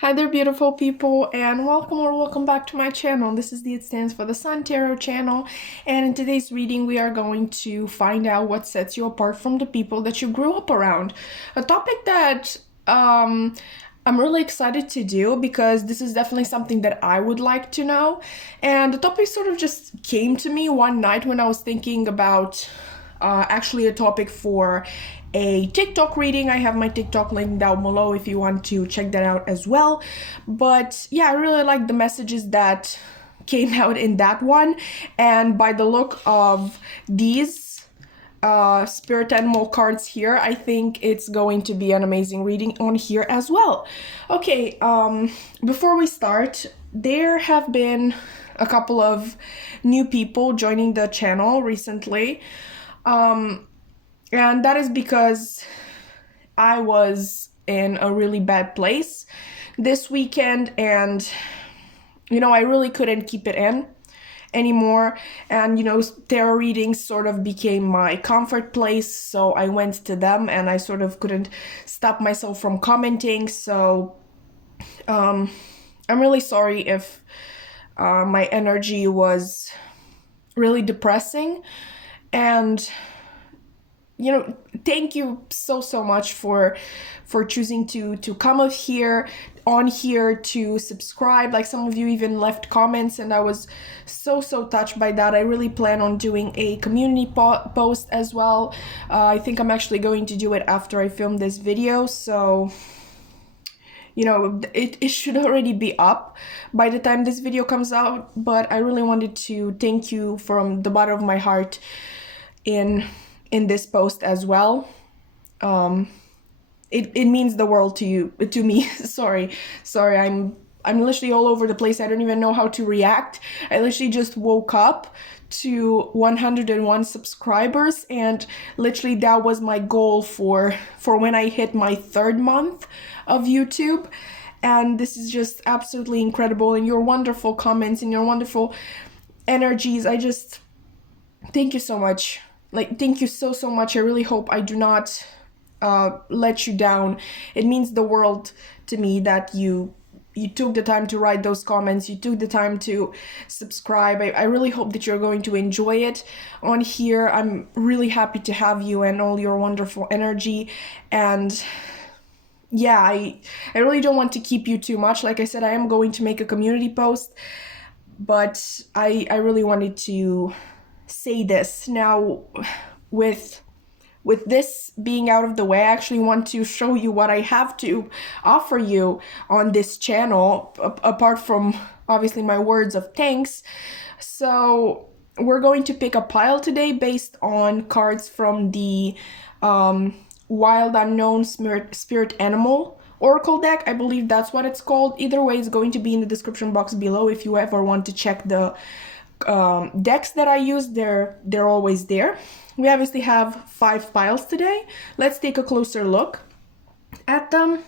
Hi there, beautiful people, and welcome back to my channel. This is It Stands for the Sun Tarot channel, and in today's reading, we are going to find out what sets you apart from the people that you grew up around. A topic that I'm really excited to do because this is definitely something that I would like to know, and the topic sort of just came to me one night when I was thinking about actually a topic for a TikTok reading. I have my TikTok link down below if you want to check that out as well. But yeah, I really like the messages that came out in that one. And by the look of these spirit animal cards here, I think it's going to be an amazing reading on here as well. Okay, before we start, there have been a couple of new people joining the channel recently. And that is because I was in a really bad place this weekend, and I really couldn't keep it in anymore. And tarot readings sort of became my comfort place, so I went to them and I sort of couldn't stop myself from commenting. So I'm really sorry if my energy was really depressing. And thank you so much for choosing to come up here on here to subscribe. Like, some of you even left comments, and I was so touched by that. I really plan on doing a community post as well. I think I'm actually going to do it after I film this video, so it should already be up by the time this video comes out. But I really wanted to thank you from the bottom of my heart in this post as well. It means the world to me. sorry, I'm literally all over the place. I don't even know how to react. I literally just woke up to 101 subscribers, and literally that was my goal for when I hit my third month of YouTube. And this is just absolutely incredible, and your wonderful comments and your wonderful energies. I just thank you so much. Like, thank you so much. I really hope I do not let you down. It means the world to me that you took the time to write those comments. You took the time to subscribe. I really hope that you're going to enjoy it on here. I'm really happy to have you and all your wonderful energy. And yeah, I really don't want to keep you too much. Like I said, I am going to make a community post, but I really wanted to say this now. With this being out of the way, I actually want to show you what I have to offer you on this channel, apart from obviously my words of thanks. So we're going to pick a pile today based on cards from the Wild Unknown Spirit Animal Oracle deck. I believe that's what it's called. Either way, it's going to be in the description box below if you ever want to check the decks that I use. They're always there. We obviously have 5 piles today. Let's take a closer look at them.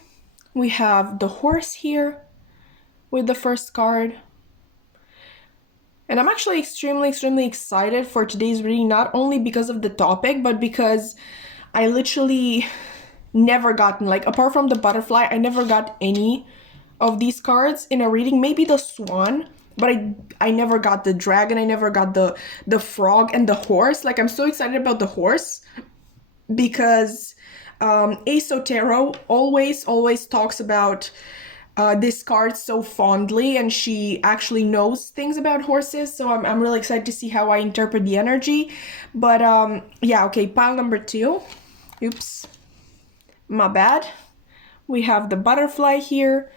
We have the horse here with the first card. And I'm actually extremely excited for today's reading, not only because of the topic, but because I literally never gotten, like, apart from the butterfly, I never got any of these cards in a reading. Maybe the swan, but I never got the dragon. I never got the frog and the horse. Like, I'm so excited about the horse because Aso Tarot always talks about this card so fondly, and she actually knows things about horses. So I'm really excited to see how I interpret the energy. But yeah, okay, pile number 2. Oops, my bad. We have the butterfly here.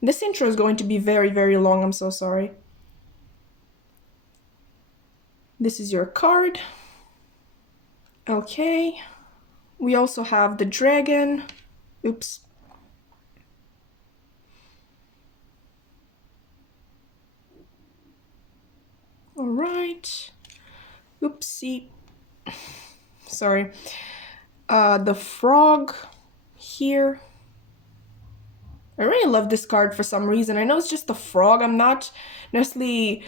This intro is going to be very long. I'm so sorry. This is your card. Okay. We also have the dragon. Oops. All right. Oopsie. Sorry. The frog here. I really love this card for some reason. I know it's just a frog. I'm not necessarily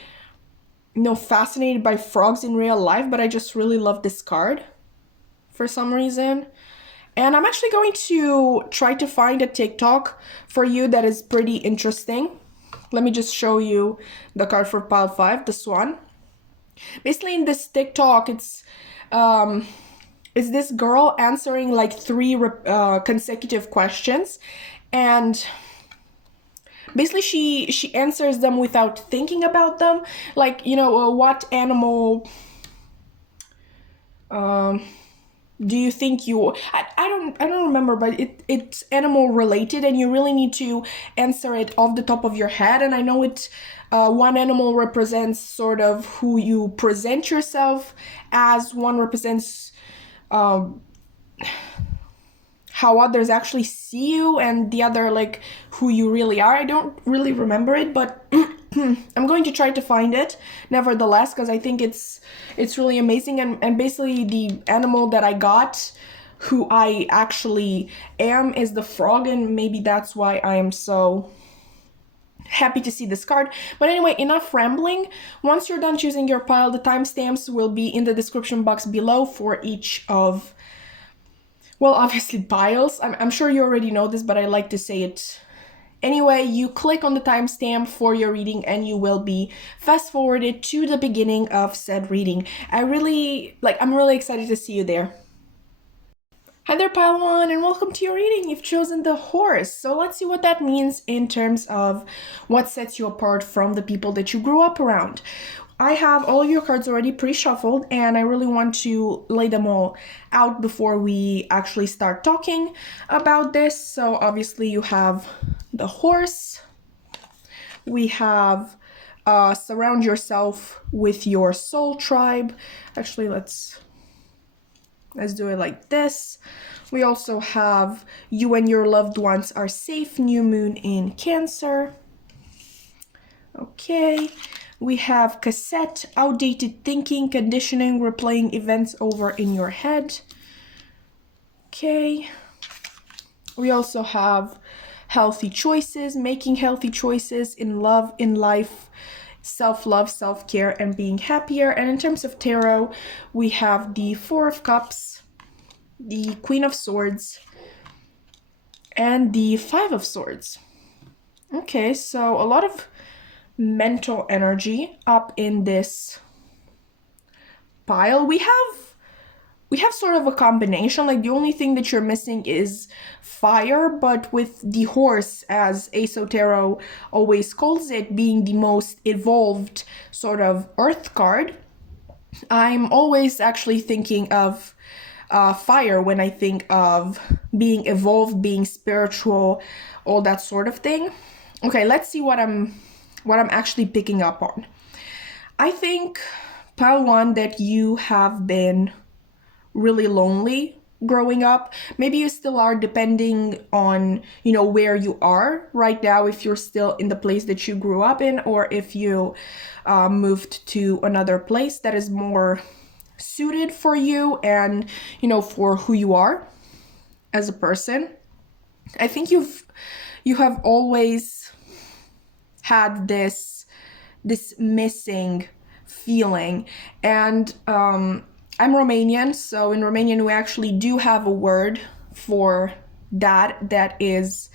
fascinated by frogs in real life, but I just really love this card for some reason. And I'm actually going to try to find a TikTok for you that is pretty interesting. Let me just show you the card for pile 5, the swan. Basically, in this TikTok, it's this girl answering like 3 consecutive questions, and basically she answers them without thinking about them. Like, what animal do you think you I don't remember, but it's animal related, and you really need to answer it off the top of your head. And I know one animal represents sort of who you present yourself as, one represents how others actually see you, and the other like who you really are. I don't really remember it, but I'm going to try to find it nevertheless, because I think it's really amazing. And basically the animal that I got, who I actually am, is the frog, and maybe that's why I am so happy to see this card. But anyway, enough rambling. Once you're done choosing your pile, the timestamps will be in the description box below for each of, well, obviously piles. I'm sure you already know this, but I like to say it anyway. You click on the timestamp for your reading and you will be fast forwarded to the beginning of said reading. I'm really excited to see you there. Hi there, pile 1, and welcome to your reading. You've chosen the horse. So let's see what that means in terms of what sets you apart from the people that you grew up around. I have all of your cards already pre-shuffled, and I really want to lay them all out before we actually start talking about this. So obviously you have the horse. We have surround yourself with your soul tribe. Actually, let's do it like this. We also have you and your loved ones are safe, new moon in Cancer. Okay. We have cassette, outdated thinking, conditioning, replaying events over in your head. Okay. We also have healthy choices, making healthy choices in love, in life, self-love, self-care, and being happier. And in terms of tarot, we have the 4 of Cups, the Queen of Swords, and the 5 of Swords. Okay, so a lot of mental energy up in this pile. We have sort of a combination. Like, the only thing that you're missing is fire, but with the horse, as Ace of Tarot always calls it, being the most evolved sort of earth card, I'm always actually thinking of fire when I think of being evolved, being spiritual, all that sort of thing. Okay, let's see what I'm actually picking up on. I think, pile 1, that you have been really lonely growing up. Maybe you still are, depending on, where you are right now, if you're still in the place that you grew up in, or if you moved to another place that is more suited for you and, for who you are as a person. I think you have always had this missing feeling. And I'm Romanian, so in Romanian we actually do have a word for that is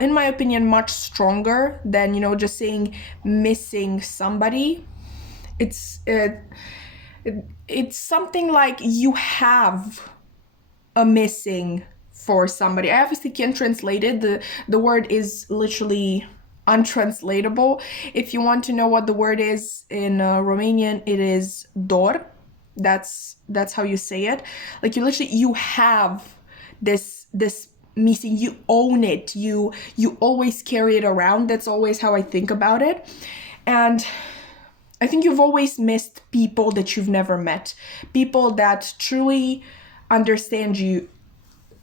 in my opinion much stronger than just saying missing somebody. It's something like you have a missing for somebody. I obviously can't translate it. The word is literally untranslatable. If you want to know what the word is in Romanian, it is dor. That's how you say it. Like, you have this missing. You own it. You always carry it around. That's always how I think about it. And I think you've always missed people that you've never met, people that truly understand you,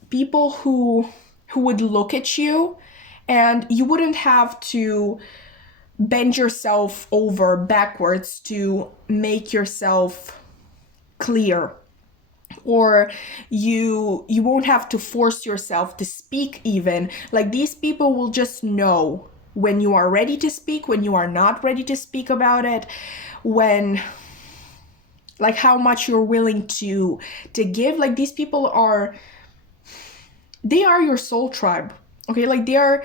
people who would look at you and you wouldn't have to bend yourself over backwards to make yourself clear, or you won't have to force yourself to speak even. Like, these people will just know when you are ready to speak, when you are not ready to speak about it, when, like, how much you're willing to give. Like, these people are they are your soul tribe. Okay, like they are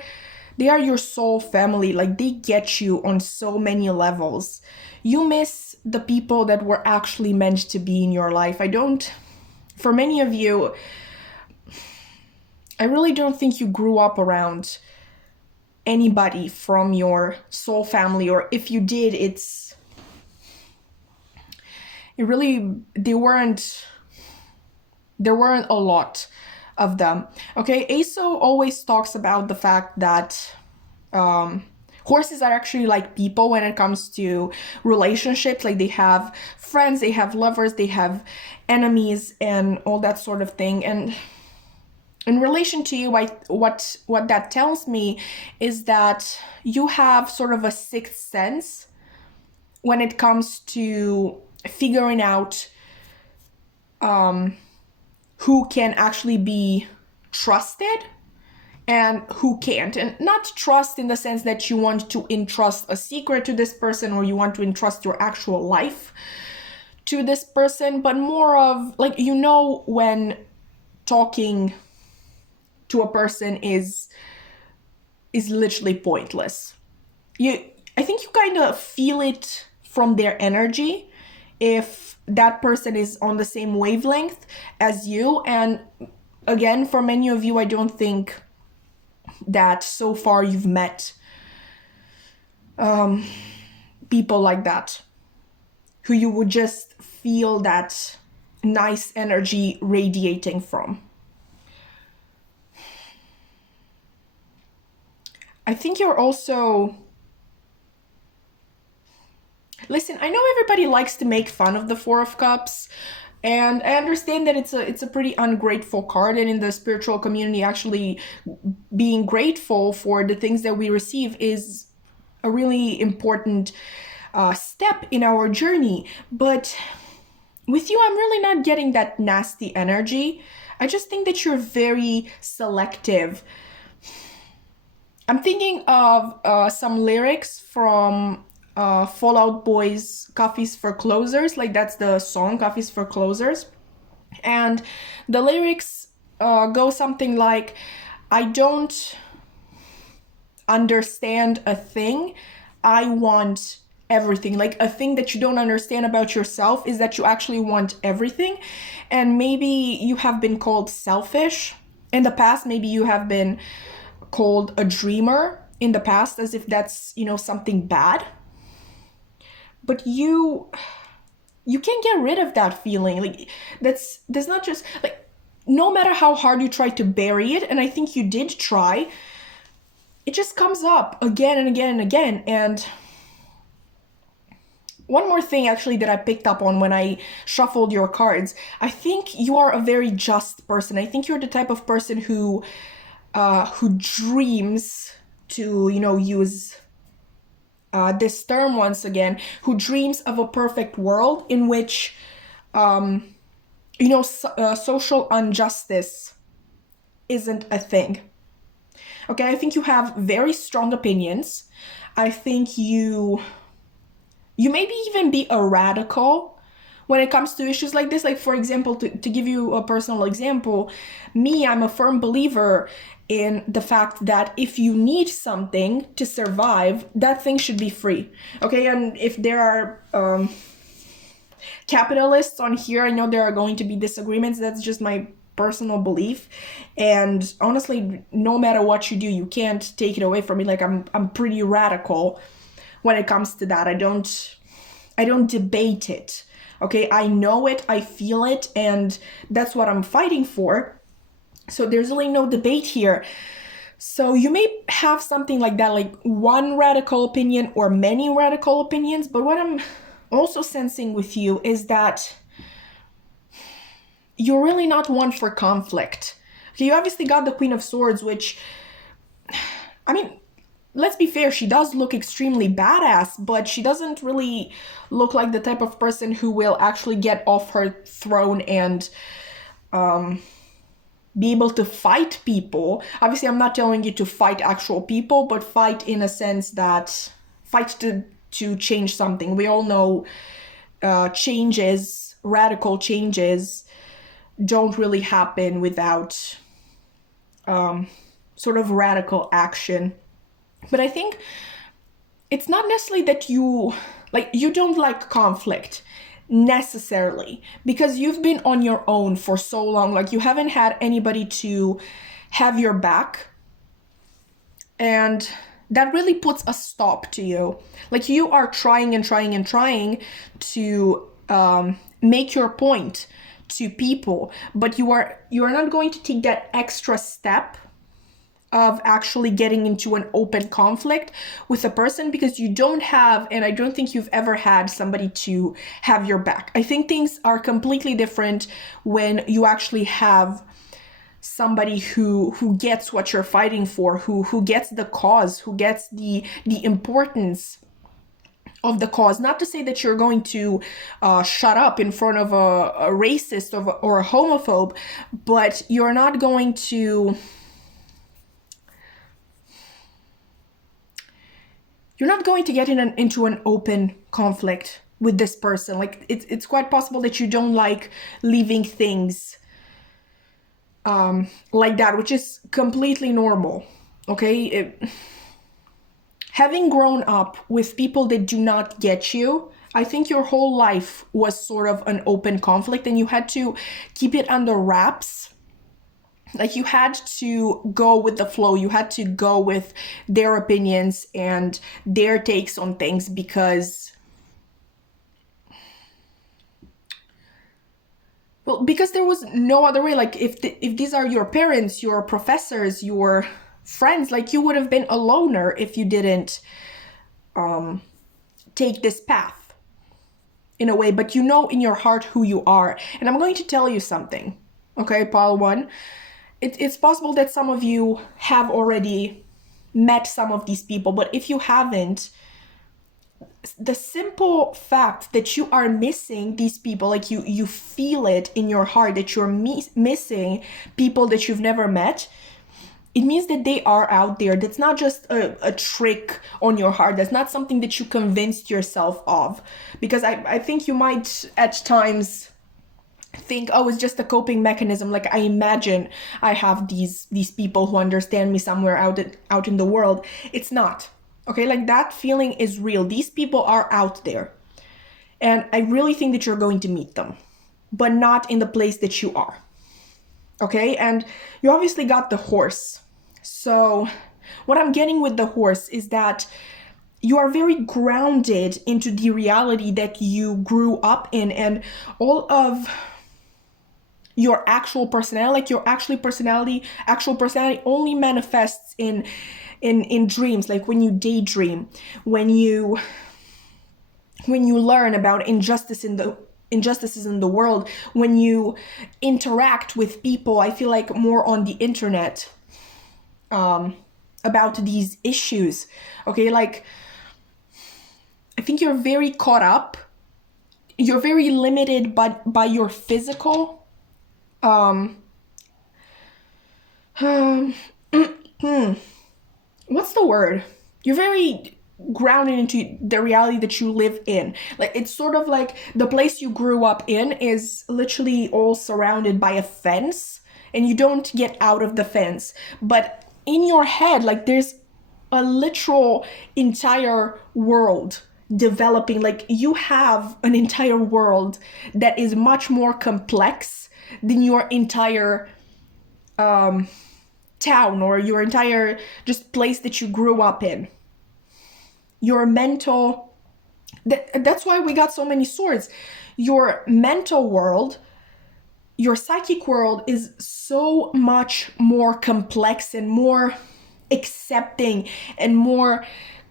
your soul family. Like they get you on so many levels. You miss the people that were actually meant to be in your life. I don't, for many of you, I really don't think you grew up around anybody from your soul family, or if you did, it really, there weren't a lot of them. Okay, ASO always talks about the fact that horses are actually like people when it comes to relationships. Like they have friends, they have lovers, they have enemies, and all that sort of thing. And in relation to you, what that tells me is that you have sort of a sixth sense when it comes to figuring out who can actually be trusted and who can't. And not trust in the sense that you want to entrust a secret to this person or you want to entrust your actual life to this person, but more of like, you know, when talking to a person is literally pointless. I think you kind of feel it from their energy if that person is on the same wavelength as you. And again, for many of you, I don't think that so far you've met people like that, who you would just feel that nice energy radiating from. I think you're also... Listen, I know everybody likes to make fun of the Four of Cups, and I understand that it's a pretty ungrateful card, and in the spiritual community, actually being grateful for the things that we receive is a really important step in our journey. But with you, I'm really not getting that nasty energy. I just think that you're very selective. I'm thinking of some lyrics from Fall Out Boy's Coffees for Closers. Like, that's the song, Coffees for Closers. And the lyrics go something like, I don't understand a thing, I want everything. Like, a thing that you don't understand about yourself is that you actually want everything. And maybe you have been called selfish in the past. Maybe you have been called a dreamer in the past, as if that's, you know, something bad. But you can't get rid of that feeling. Like, that's not just like, no matter how hard you try to bury it, and I think you did try, it just comes up again and again and again. And one more thing actually that I picked up on when I shuffled your cards, I think you are a very just person. I think you're the type of person who dreams, to, you know, use this term once again, who dreams of a perfect world in which, you know, social injustice isn't a thing. Okay, I think you have very strong opinions. I think you maybe even be a radical when it comes to issues like this. Like, for example, to give you a personal example, me, I'm a firm believer in the fact that if you need something to survive, that thing should be free. Okay, and if there are capitalists on here, I know there are going to be disagreements. That's just my personal belief. And honestly, no matter what you do, you can't take it away from me. Like, I'm pretty radical when it comes to that. I don't debate it. Okay, I know it, I feel it, and that's what I'm fighting for. So there's really no debate here. So you may have something like that, like one radical opinion or many radical opinions, but what I'm also sensing with you is that you're really not one for conflict. Okay, you obviously got the Queen of Swords, which, I mean, let's be fair, she does look extremely badass, but she doesn't really look like the type of person who will actually get off her throne and be able to fight people. Obviously, I'm not telling you to fight actual people, but fight in a sense that fight to change something. We all know changes, radical changes, don't really happen without sort of radical action. But I think it's not necessarily that you don't like conflict necessarily, because you've been on your own for so long. Like, you haven't had anybody to have your back, and that really puts a stop to you. Like, you are trying and trying and trying to make your point to people, but you are not going to take that extra step of actually getting into an open conflict with a person, because you don't have, and I don't think you've ever had, somebody to have your back. I think things are completely different when you actually have somebody who gets what you're fighting for, who gets the cause, who gets the importance of the cause. Not to say that you're going to shut up in front of a racist or a homophobe, but you're not going to get into an open conflict with this person. Like, it's quite possible that you don't like leaving things like that, which is completely normal. Okay, having grown up with people that do not get you, I think your whole life was sort of an open conflict, and you had to keep it under wraps. Like, you had to go with the flow. You had to go with their opinions and their takes on things, because there was no other way. Like, if these are your parents, your professors, your friends, like, you would have been a loner if you didn't take this path in a way. But you know in your heart who you are. And I'm going to tell you something, okay, Pile 1. It's possible that some of you have already met some of these people, but if you haven't, the simple fact that you are missing these people, like, you feel it in your heart that you're missing people that you've never met, it means that they are out there. That's not just a trick on your heart. That's not something that you convinced yourself of. Because I think you might at times think, oh, it's just a coping mechanism. Like, I imagine I have these people who understand me somewhere out in the world. It's not. Okay, like, that feeling is real. These people are out there. And I really think that you're going to meet them, but not in the place that you are. Okay, and you obviously got the horse. So what I'm getting with the horse is that you are very grounded into the reality that you grew up in, and all of your actual personality, like, your actual personality only manifests in dreams. Like, when you daydream, when you learn about injustices in the world, when you interact with people, I feel like more on the internet, about these issues. Okay, like, I think you're very caught up. You're very limited by your physical what's the word? You're very grounded into the reality that you live in. Like, it's sort of like the place you grew up in is literally all surrounded by a fence, and you don't get out of the fence. But in your head, like, there's a literal entire world developing. Like, you have an entire world that is much more complex than your entire town or your entire just place that you grew up in. Your mental, that's why we got so many swords. Your mental world, your psychic world is so much more complex and more accepting and more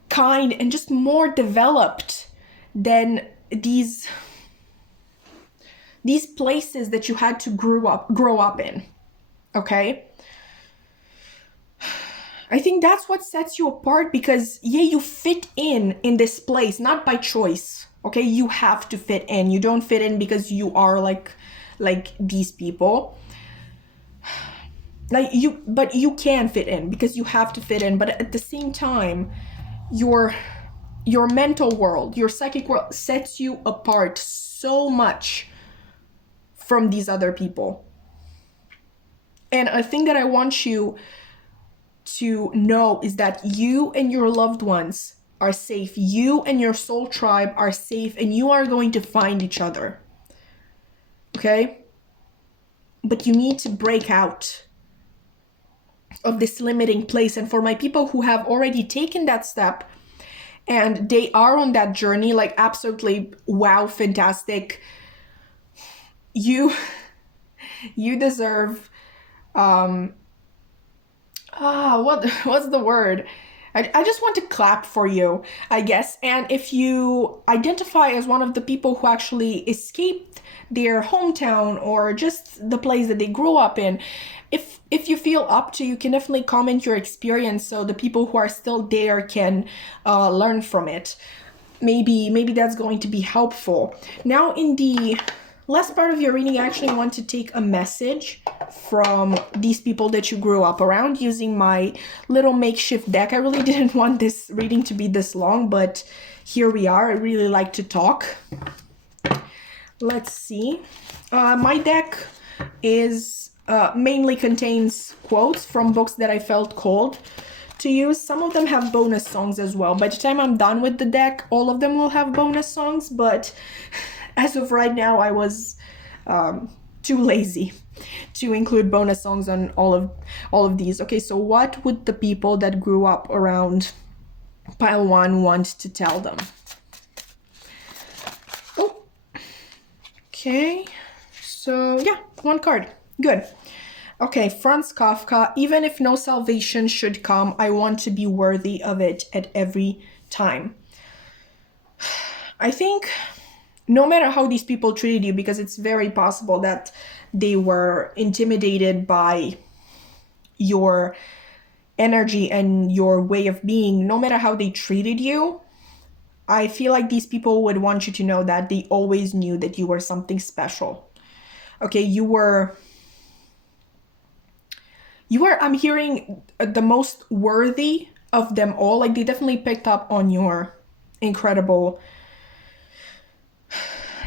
kind and just more developed than these places that you had to grow up in. Okay? I think that's what sets you apart, because you fit in this place, not by choice. Okay? You have to fit in. You don't fit in because you are like these people. But you can fit in because you have to fit in. But at the same time, your mental world, your psychic world sets you apart so much from these other people. And a thing that I want you to know is that you and your loved ones are safe. You and your soul tribe are safe, and you are going to find each other. Okay? But you need to break out of this limiting place. And for my people who have already taken that step and they are on that journey, like absolutely wow, fantastic. You deserve what's the word? I just want to clap for you, I guess. And if you identify as one of the people who actually escaped their hometown or just the place that they grew up in, if you feel up to, you can definitely comment your experience so the people who are still there can learn from it. Maybe that's going to be helpful. Now in the last part of your reading, I actually want to take a message from these people that you grew up around using my little makeshift deck. I really didn't want this reading to be this long, but here we are. I really like to talk. Let's see. My deck is mainly contains quotes from books that I felt called to use. Some of them have bonus songs as well. By the time I'm done with the deck, all of them will have bonus songs, but as of right now, I was too lazy to include bonus songs on all of these. Okay, so what would the people that grew up around pile 1 want to tell them? Oh, okay. So yeah, 1 card. Good. Okay, Franz Kafka. Even if no salvation should come, I want to be worthy of it at every time. I think no matter how these people treated you, because it's very possible that they were intimidated by your energy and your way of being, no matter how they treated you, I feel like these people would want you to know that they always knew that you were something special. Okay, you were, I'm hearing the most worthy of them all. Like they definitely picked up on your incredible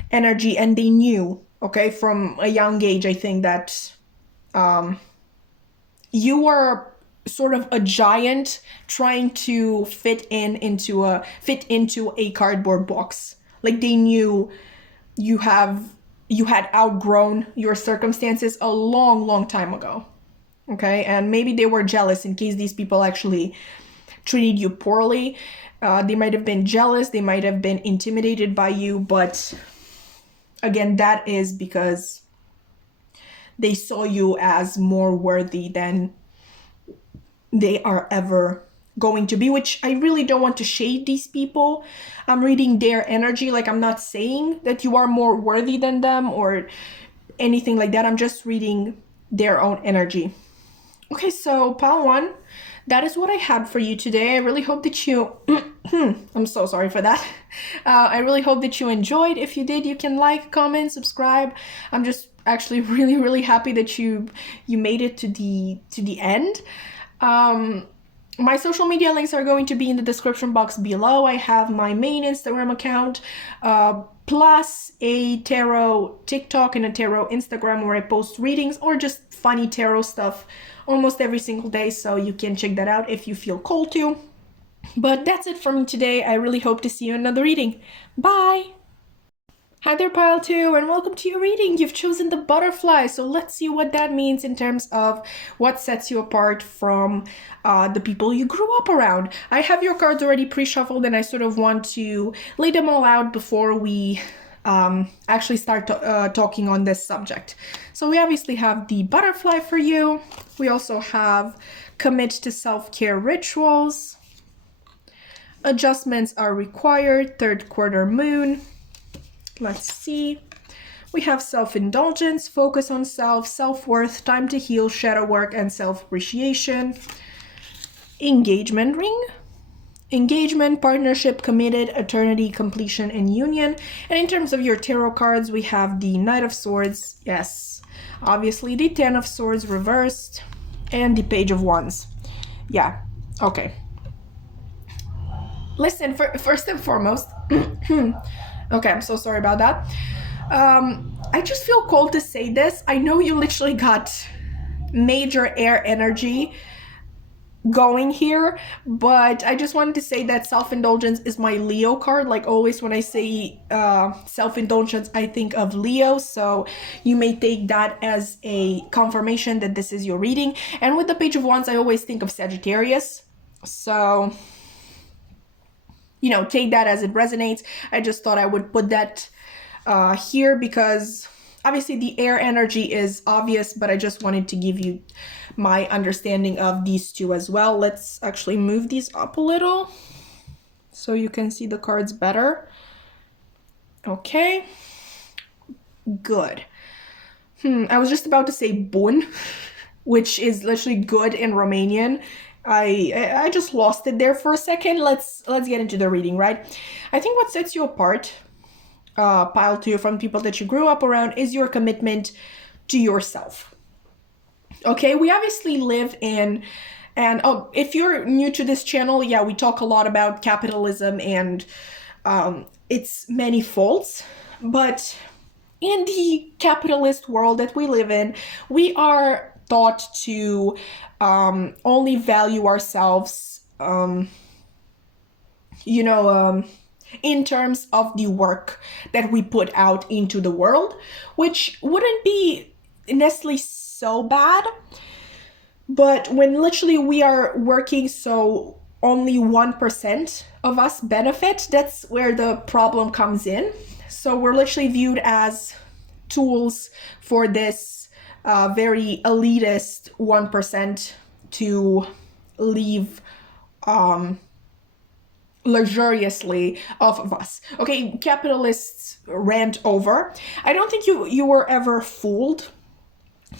energy, and they knew, okay, from a young age, I think that you were sort of a giant trying to fit into a cardboard box. Like they knew you had outgrown your circumstances a long time ago. Okay, and maybe they were jealous in case these people actually treated you poorly. They might have been jealous, they might have been intimidated by you, but again, that is because they saw you as more worthy than they are ever going to be, which I really don't want to shade these people. I'm reading their energy. Like I'm not saying that you are more worthy than them or anything like that. I'm just reading their own energy. Okay, so pile 1, that is what I had for you today. I really hope that you I'm so sorry for that. I really hope that you enjoyed. If you did, you can like, comment, subscribe. I'm just actually really happy that you made it to the end. My social media links are going to be in the description box below. I have my main Instagram account, plus a tarot TikTok and a tarot Instagram where I post readings or just funny tarot stuff almost every single day, so you can check that out if you feel called to. But that's it for me today. I really hope to see you in another reading. Bye! Hi there, Pile 2, and welcome to your reading. You've chosen the butterfly, so let's see what that means in terms of what sets you apart from the people you grew up around. I have your cards already pre-shuffled, and I sort of want to lay them all out before we actually start talking on this subject. So we obviously have the butterfly for you. We also have commit to self-care rituals. Adjustments are required, 3rd quarter moon. Let's see. We have self-indulgence, focus on self, self-worth, time to heal, shadow work, and self-appreciation. Engagement ring. Engagement, partnership, committed, eternity, completion, and union. And in terms of your tarot cards, we have the Knight of Swords, yes, obviously the 10 of Swords reversed, and the Page of Wands. Yeah, okay. Listen, first and foremost, okay, I'm so sorry about that. I just feel called to say this. I know you literally got major air energy going here, but I just wanted to say that self-indulgence is my Leo card. Like always when I say self-indulgence, I think of Leo, so you may take that as a confirmation that this is your reading. And with the Page of Wands, I always think of Sagittarius, so you know, take that as it resonates. I just thought I would put that here because obviously the air energy is obvious, but I just wanted to give you my understanding of these two as well. Let's actually move these up a little so you can see the cards better. Okay, good. I was just about to say bun, which is literally good in Romanian. I just lost it there for a second. Let's get into the reading, right? I think what sets you apart, pile 2, from people that you grew up around is your commitment to yourself. Okay, we obviously live in, and oh, if you're new to this channel, yeah, we talk a lot about capitalism and its many faults, but in the capitalist world that we live in, we are taught to only value ourselves, in terms of the work that we put out into the world, which wouldn't be necessarily so bad, but when literally we are working so only 1% of us benefit, that's where the problem comes in. So we're literally viewed as tools for this very elitist 1% to live luxuriously off of us. Okay, capitalists rant over. I don't think you were ever fooled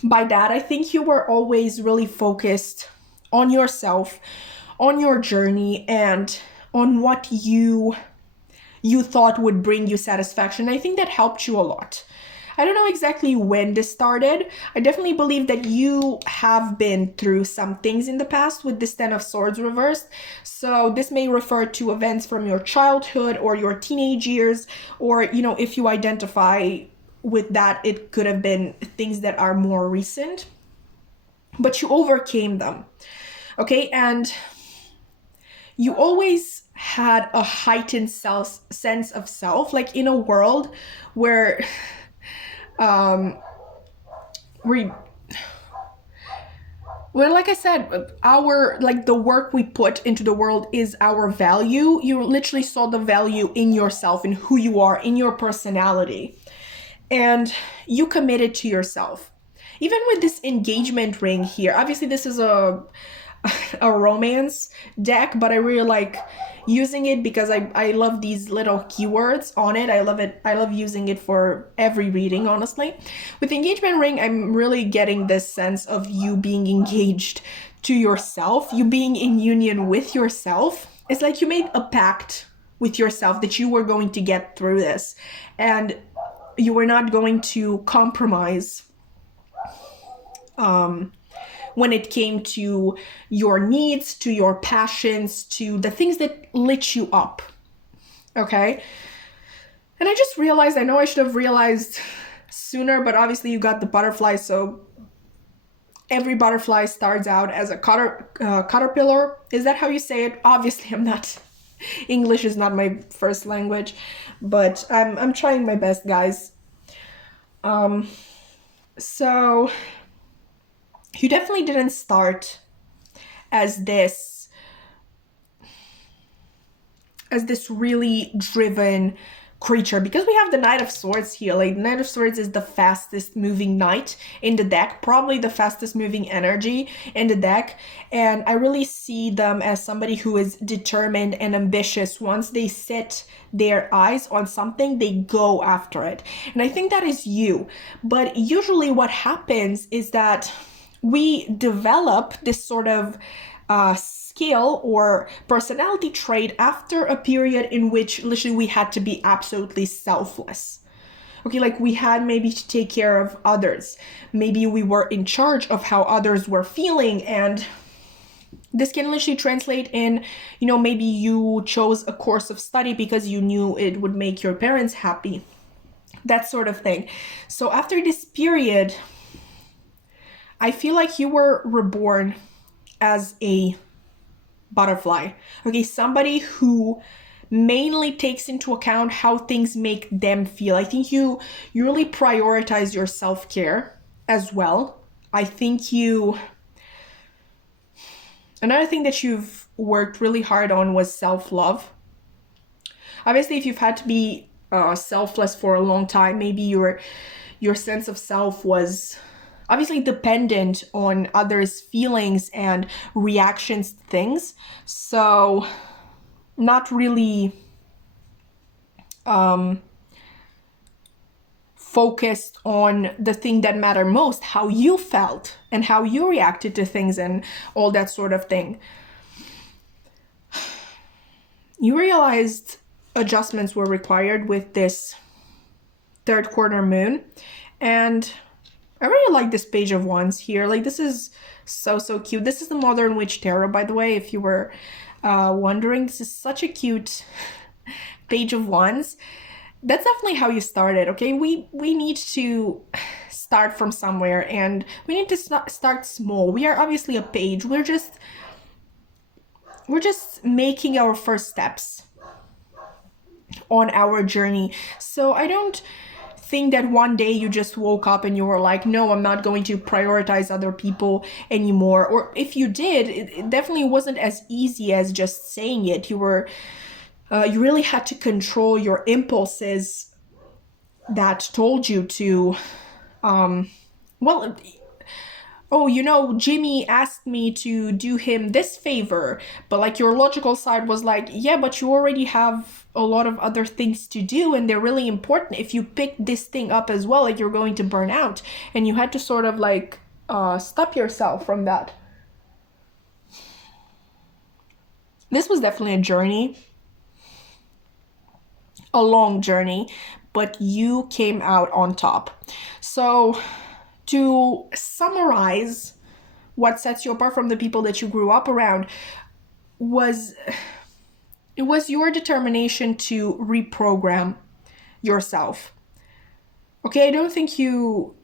by that. I think you were always really focused on yourself, on your journey, and on what you thought would bring you satisfaction. I think that helped you a lot. I don't know exactly when this started. I definitely believe that you have been through some things in the past with this Ten of Swords reversed. So this may refer to events from your childhood or your teenage years, or, you know, if you identify with that, it could have been things that are more recent, but you overcame them. Okay, and you always had a heightened sense of self, like in a world where like I said, the work we put into the world is our value. You literally saw the value in yourself, in who you are, in your personality, and you committed to yourself. Even with this engagement ring here, obviously this is a romance deck, but I really like using it because I love these little keywords on it. I love it. I love using it for every reading, honestly. With the engagement ring, I'm really getting this sense of you being engaged to yourself, you being in union with yourself. It's like you made a pact with yourself that you were going to get through this, and you were not going to compromise when it came to your needs, to your passions, to the things that lit you up. Okay? And I just realized, I know I should have realized sooner, but obviously you got the butterfly, so every butterfly starts out as a caterpillar. Is that how you say it? Obviously I'm not, English is not my first language, but I'm trying my best, guys. So you definitely didn't start as this really driven creature, because we have the Knight of Swords here. Like, the Knight of Swords is the fastest moving knight in the deck, probably the fastest moving energy in the deck, and I really see them as somebody who is determined and ambitious. Once they set their eyes on something, they go after it, and I think that is you. But usually what happens is that we develop this sort of skill or personality trait after a period in which literally we had to be absolutely selfless. Okay, like we had maybe to take care of others. Maybe we were in charge of how others were feeling, and this can literally translate in, you know, maybe you chose a course of study because you knew it would make your parents happy, that sort of thing. So after this period, I feel like you were reborn as a butterfly. Okay, somebody who mainly takes into account how things make them feel. I think you really prioritize your self-care as well. I think you another thing that you've worked really hard on was self-love. Obviously, if you've had to be selfless for a long time, maybe your sense of self was obviously dependent on others' feelings and reactions to things. So, not really focused on the thing that mattered most, how you felt and how you reacted to things and all that sort of thing. You realized adjustments were required with this third quarter moon, and I really like this Page of Wands here. Like, this is so cute. This is the Modern Witch Tarot, by the way, if you were wondering. This is such a cute Page of Wands. That's definitely how you started, okay? We need to start from somewhere, and we need to start small. We are obviously a page. We're just making our first steps on our journey. So I don't think that one day you just woke up and you were like, no, I'm not going to prioritize other people anymore. Or if you did, it definitely wasn't as easy as just saying it. You really had to control your impulses that told you to, Jimmy asked me to do him this favor, but like your logical side was like, yeah, but you already have a lot of other things to do and they're really important. If you pick this thing up as well, like, you're going to burn out. And you had to sort of like stop yourself from that. This was definitely a journey, a long journey, but you came out on top. So to summarize, what sets you apart from the people that you grew up around was your determination to reprogram yourself. Okay, I don't think you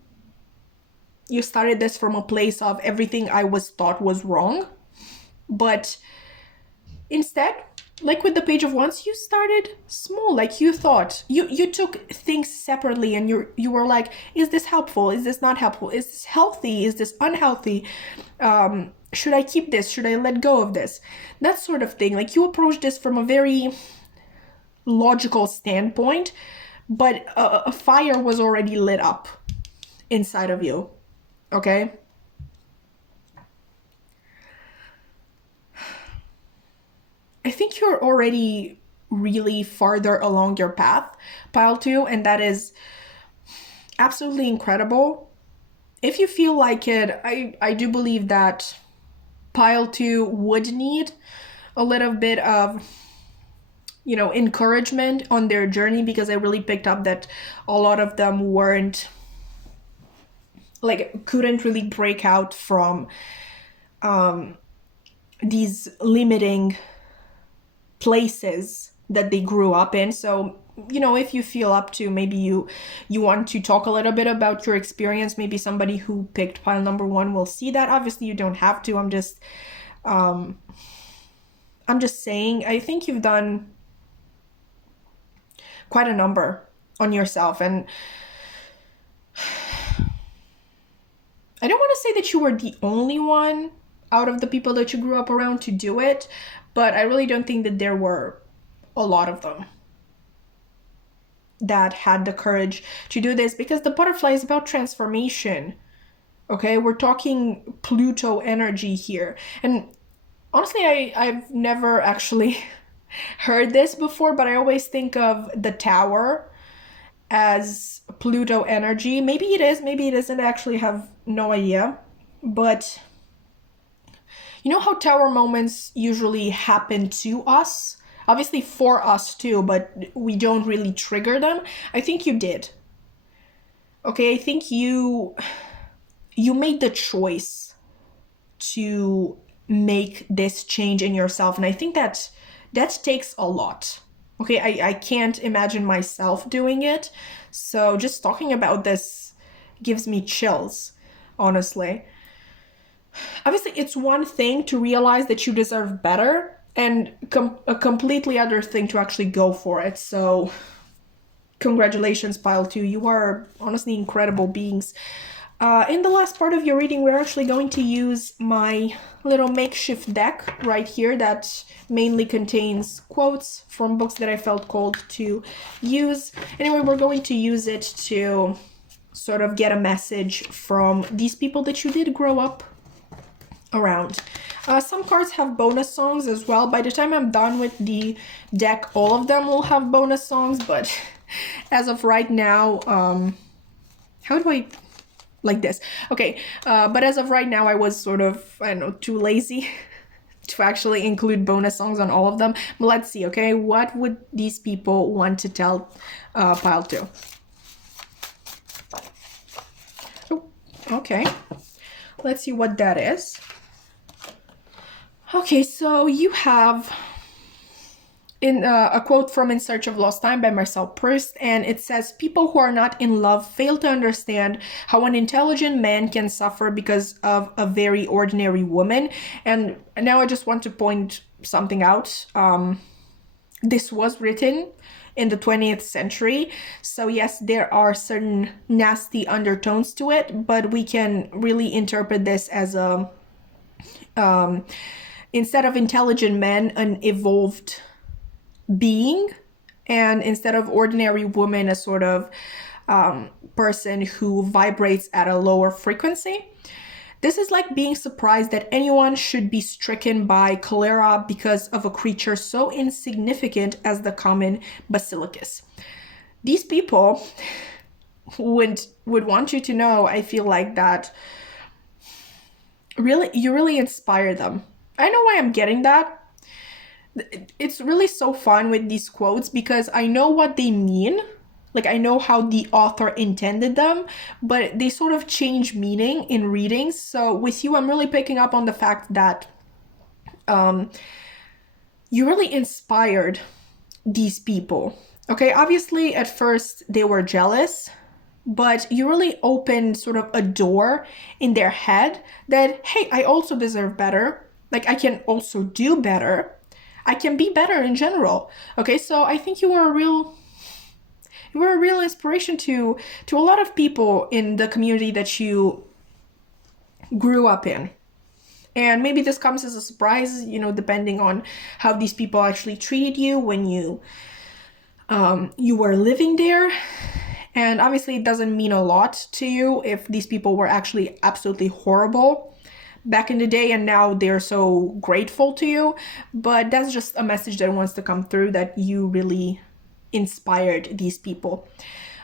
started this from a place of everything I was taught was wrong, but instead, like with the Page of Wands, you started small. Like, you thought, you took things separately, and you were like, is this helpful? Is this not helpful? Is this healthy? Is this unhealthy? Should I keep this? Should I let go of this? That sort of thing. Like, you approached this from a very logical standpoint, but a fire was already lit up inside of you. Okay? I think you're already really farther along your path, Pile 2, and that is absolutely incredible. If you feel like it, I do believe that Pile 2 would need a little bit of, encouragement on their journey, because I really picked up that a lot of them couldn't really break out from these limiting places that they grew up in. So, if you feel up to, maybe you want to talk a little bit about your experience, maybe somebody who picked pile number 1 will see that. Obviously, you don't have to. I'm just saying, I think you've done quite a number on yourself, and I don't want to say that you were the only one out of the people that you grew up around to do it, but I really don't think that there were a lot of them that had the courage to do this, because the butterfly is about transformation. Okay, we're talking Pluto energy here. And honestly, I've never actually heard this before, but I always think of the tower as Pluto energy. Maybe it is, maybe it isn't. I actually have no idea. But you know how tower moments usually happen to us? Obviously for us too, but we don't really trigger them. I think you did. Okay, I think you made the choice to make this change in yourself, and I think that takes a lot. Okay, I can't imagine myself doing it, so just talking about this gives me chills, honestly. Obviously, it's one thing to realize that you deserve better, and a completely other thing to actually go for it. So, congratulations, pile 2. You are honestly incredible beings. In the last part of your reading, we're actually going to use my little makeshift deck right here that mainly contains quotes from books that I felt called to use. Anyway, we're going to use it to sort of get a message from these people that you did grow up around. Some cards have bonus songs as well. By the time I'm done with the deck, all of them will have bonus songs, but as of right now, how do I... like this. Okay, but as of right now, I was sort of, I don't know, too lazy to actually include bonus songs on all of them. But let's see, okay? What would these people want to tell pile 2? Oh, okay. Let's see what that is. Okay, so you have in a quote from In Search of Lost Time by Marcel Proust, and it says, people who are not in love fail to understand how an intelligent man can suffer because of a very ordinary woman. And now I just want to point something out. This was written in the 20th century, so yes, there are certain nasty undertones to it, but we can really interpret this as a instead of intelligent men, an evolved being, and instead of ordinary woman, a sort of person who vibrates at a lower frequency. This is like being surprised that anyone should be stricken by cholera because of a creature so insignificant as the common basilicus. These people would want you to know, I feel like, that really you really inspire them. I know why I'm getting that. It's really so fun with these quotes because I know what they mean. Like, I know how the author intended them, but they sort of change meaning in readings. So with you, I'm really picking up on the fact that you really inspired these people. Okay, obviously at first they were jealous, but you really opened sort of a door in their head that, hey, I also deserve better. Like, I can also do better. I can be better in general. Okay, so I think you were a real inspiration to a lot of people in the community that you grew up in. And maybe this comes as a surprise, you know, depending on how these people actually treated you when you were living there. And obviously it doesn't mean a lot to you if these people were actually absolutely horrible back in the day and now they're so grateful to you. But that's just a message that wants to come through, that you really inspired these people.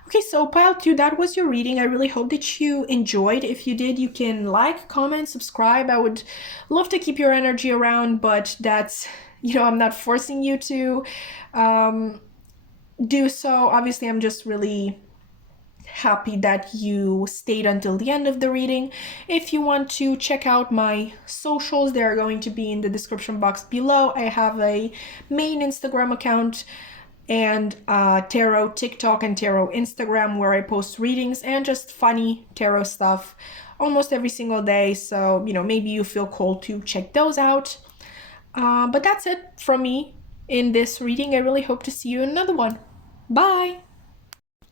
Okay, so pile 2, that was your reading. I really hope that you enjoyed. If you did, you can like, comment, subscribe. I would love to keep your energy around, but that's, you know, I'm not forcing you to do so. Obviously, I'm just really happy that you stayed until the end of the reading. If you want to check out my socials, they are going to be in the description box below. I have a main Instagram account and tarot TikTok and tarot Instagram where I post readings and just funny tarot stuff almost every single day. So, you know, maybe you feel called to check those out. But that's it from me in this reading. I really hope to see you in another one. Bye!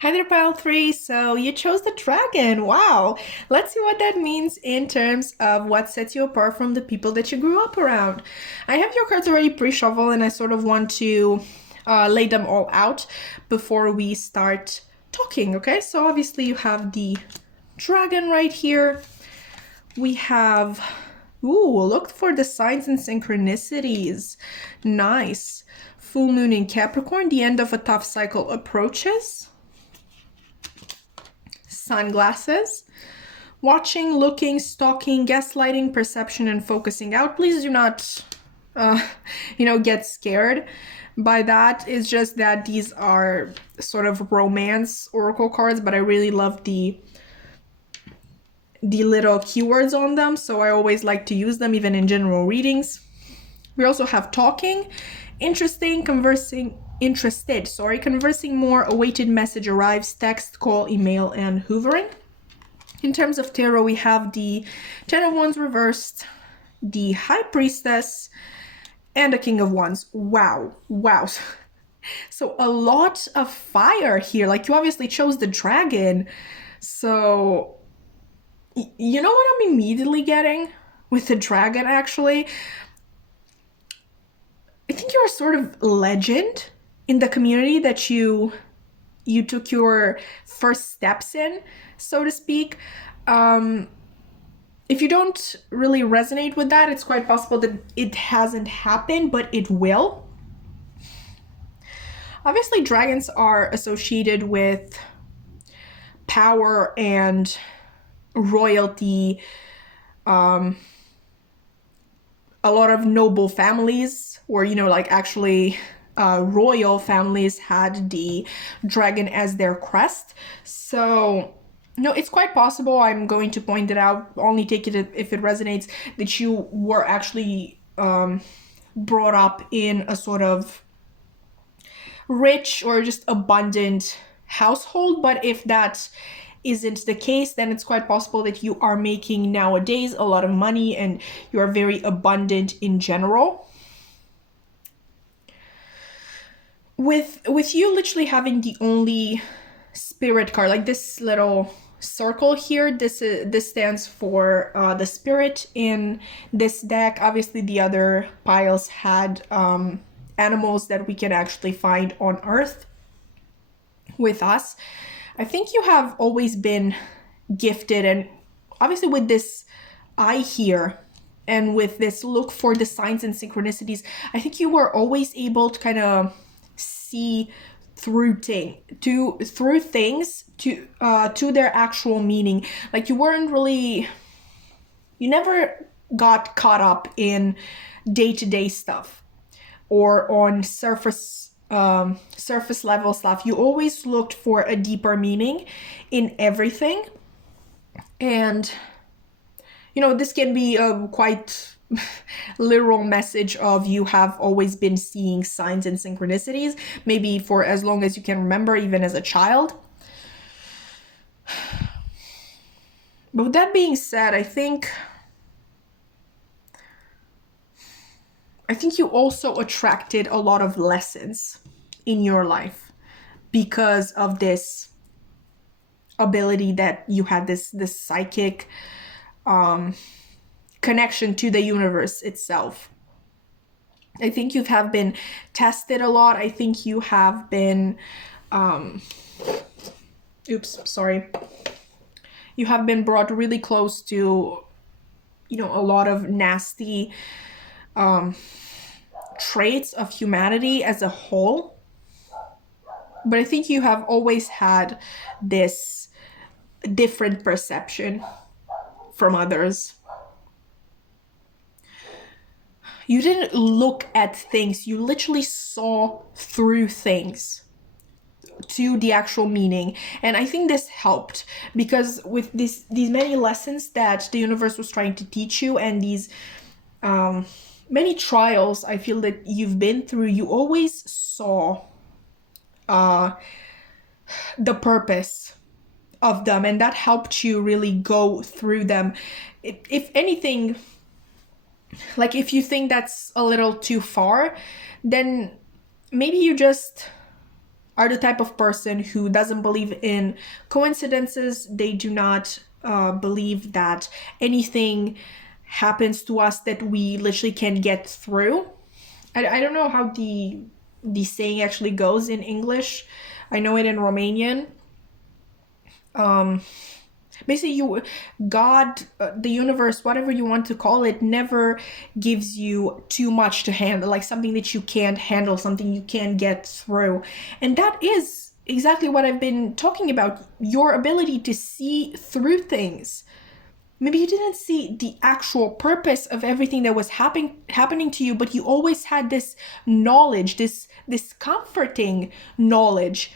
Hi there, pile 3. So you chose the dragon. Wow. Let's see what that means in terms of what sets you apart from the people that you grew up around. I have your cards already pre-shuffled and I sort of want to lay them all out before we start talking, okay? So obviously you have the dragon right here. We have, ooh, look for the signs and synchronicities. Nice. Full moon in Capricorn, the end of a tough cycle approaches. Sunglasses. Watching, looking, stalking, gaslighting, perception, and focusing out. Please do not, you know, get scared by that. It's just that these are sort of romance oracle cards, but I really love the little keywords on them, so I always like to use them even in general readings. We also have talking, interesting, conversing, conversing more, awaited message arrives, text, call, email, and hoovering. In terms of tarot, we have the Ten of Wands reversed, the High Priestess, and the King of Wands. Wow. Wow. So a lot of fire here. Like, you obviously chose the dragon. So, you know what I'm immediately getting with the dragon, actually? I think you're a sort of legend in the community that you took your first steps in, so to speak. If you don't really resonate with that, it's quite possible that it hasn't happened, but it will. Obviously, dragons are associated with power and royalty. A lot of noble families, or, you know, like actually royal families, had the dragon as their crest. So, no, it's quite possible, I'm going to point it out, only take it if it resonates, that you were actually brought up in a sort of rich or just abundant household. But if that isn't the case, then it's quite possible that you are making nowadays a lot of money and you are very abundant in general. With you literally having the only spirit card, like this little circle here, this stands for the spirit in this deck. Obviously, the other piles had animals that we can actually find on Earth with us. I think you have always been gifted, and obviously with this eye here and with this look for the signs and synchronicities, I think you were always able to kind of see through things to their actual meaning. Like, you never got caught up in day-to-day stuff or on surface level stuff. You always looked for a deeper meaning in everything. And, you know, this can be a quite literal message of you have always been seeing signs and synchronicities, maybe for as long as you can remember, even as a child. But with that being said, I think you also attracted a lot of lessons in your life because of this ability that you had, this psychic connection to the universe itself. I think you have been tested a lot. I think you have been you have been brought really close to, you know, a lot of nasty traits of humanity as a whole. But I think you have always had this different perception from others. You didn't look at things, you literally saw through things to the actual meaning. And I think this helped, because with these many lessons that the universe was trying to teach you, and these many trials I feel that you've been through, you always saw the purpose of them, and that helped you really go through them. If anything, like, if you think that's a little too far, then maybe you just are the type of person who doesn't believe in coincidences. They do not believe that anything happens to us that we literally can get through. I don't know how the saying actually goes in English. I know it in Romanian. Basically, God, the universe, whatever you want to call it, never gives you too much to handle, like something that you can't handle, something you can't get through. And that is exactly what I've been talking about, your ability to see through things. Maybe you didn't see the actual purpose of everything that was happening to you, but you always had this knowledge, this comforting knowledge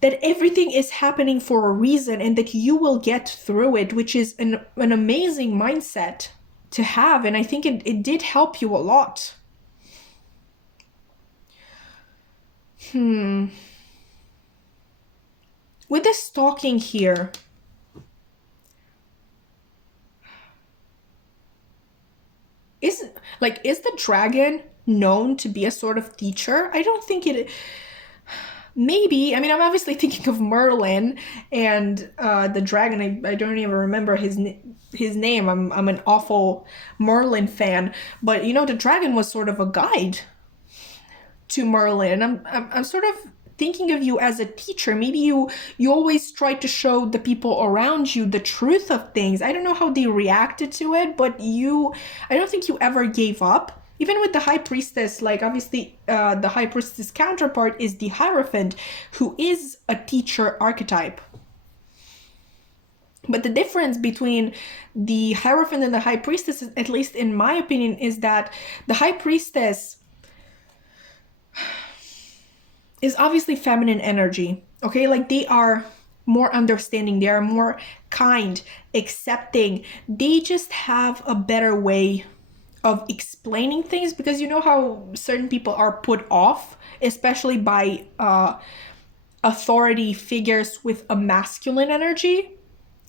that everything is happening for a reason and that you will get through it, which is an amazing mindset to have. And I think it did help you a lot. With this talking here, Like, is the dragon known to be a sort of teacher? I don't think it. Maybe. I mean, I'm obviously thinking of Merlin and the dragon. I don't even remember his name. I'm an awful Merlin fan, but you know, the dragon was sort of a guide to Merlin. I'm sort of thinking of you as a teacher. Maybe you always try to show the people around you the truth of things. I don't know how they reacted to it, but I don't think you ever gave up. Even with the high priestess, like obviously the high priestess counterpart is the Hierophant, who is a teacher archetype. But the difference between the Hierophant and the high priestess, at least in my opinion, is that the high priestess is obviously feminine energy, okay? Like, they are more understanding, they are more kind, accepting. They just have a better way of explaining things, because you know how certain people are put off, especially by authority figures with a masculine energy.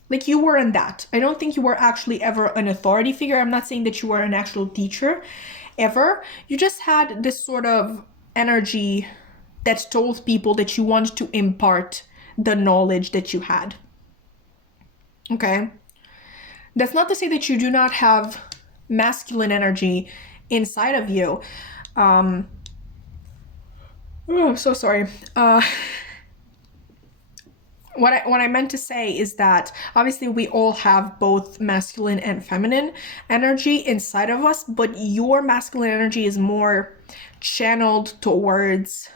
Like, you weren't that. I don't think you were actually ever an authority figure. I'm not saying that you were an actual teacher ever. You just had this sort of energy that told people that you wanted to impart the knowledge that you had. Okay? That's not to say that you do not have masculine energy inside of you. Oh, I'm so sorry. What I meant to say is that obviously we all have both masculine and feminine energy inside of us, but your masculine energy is more channeled towards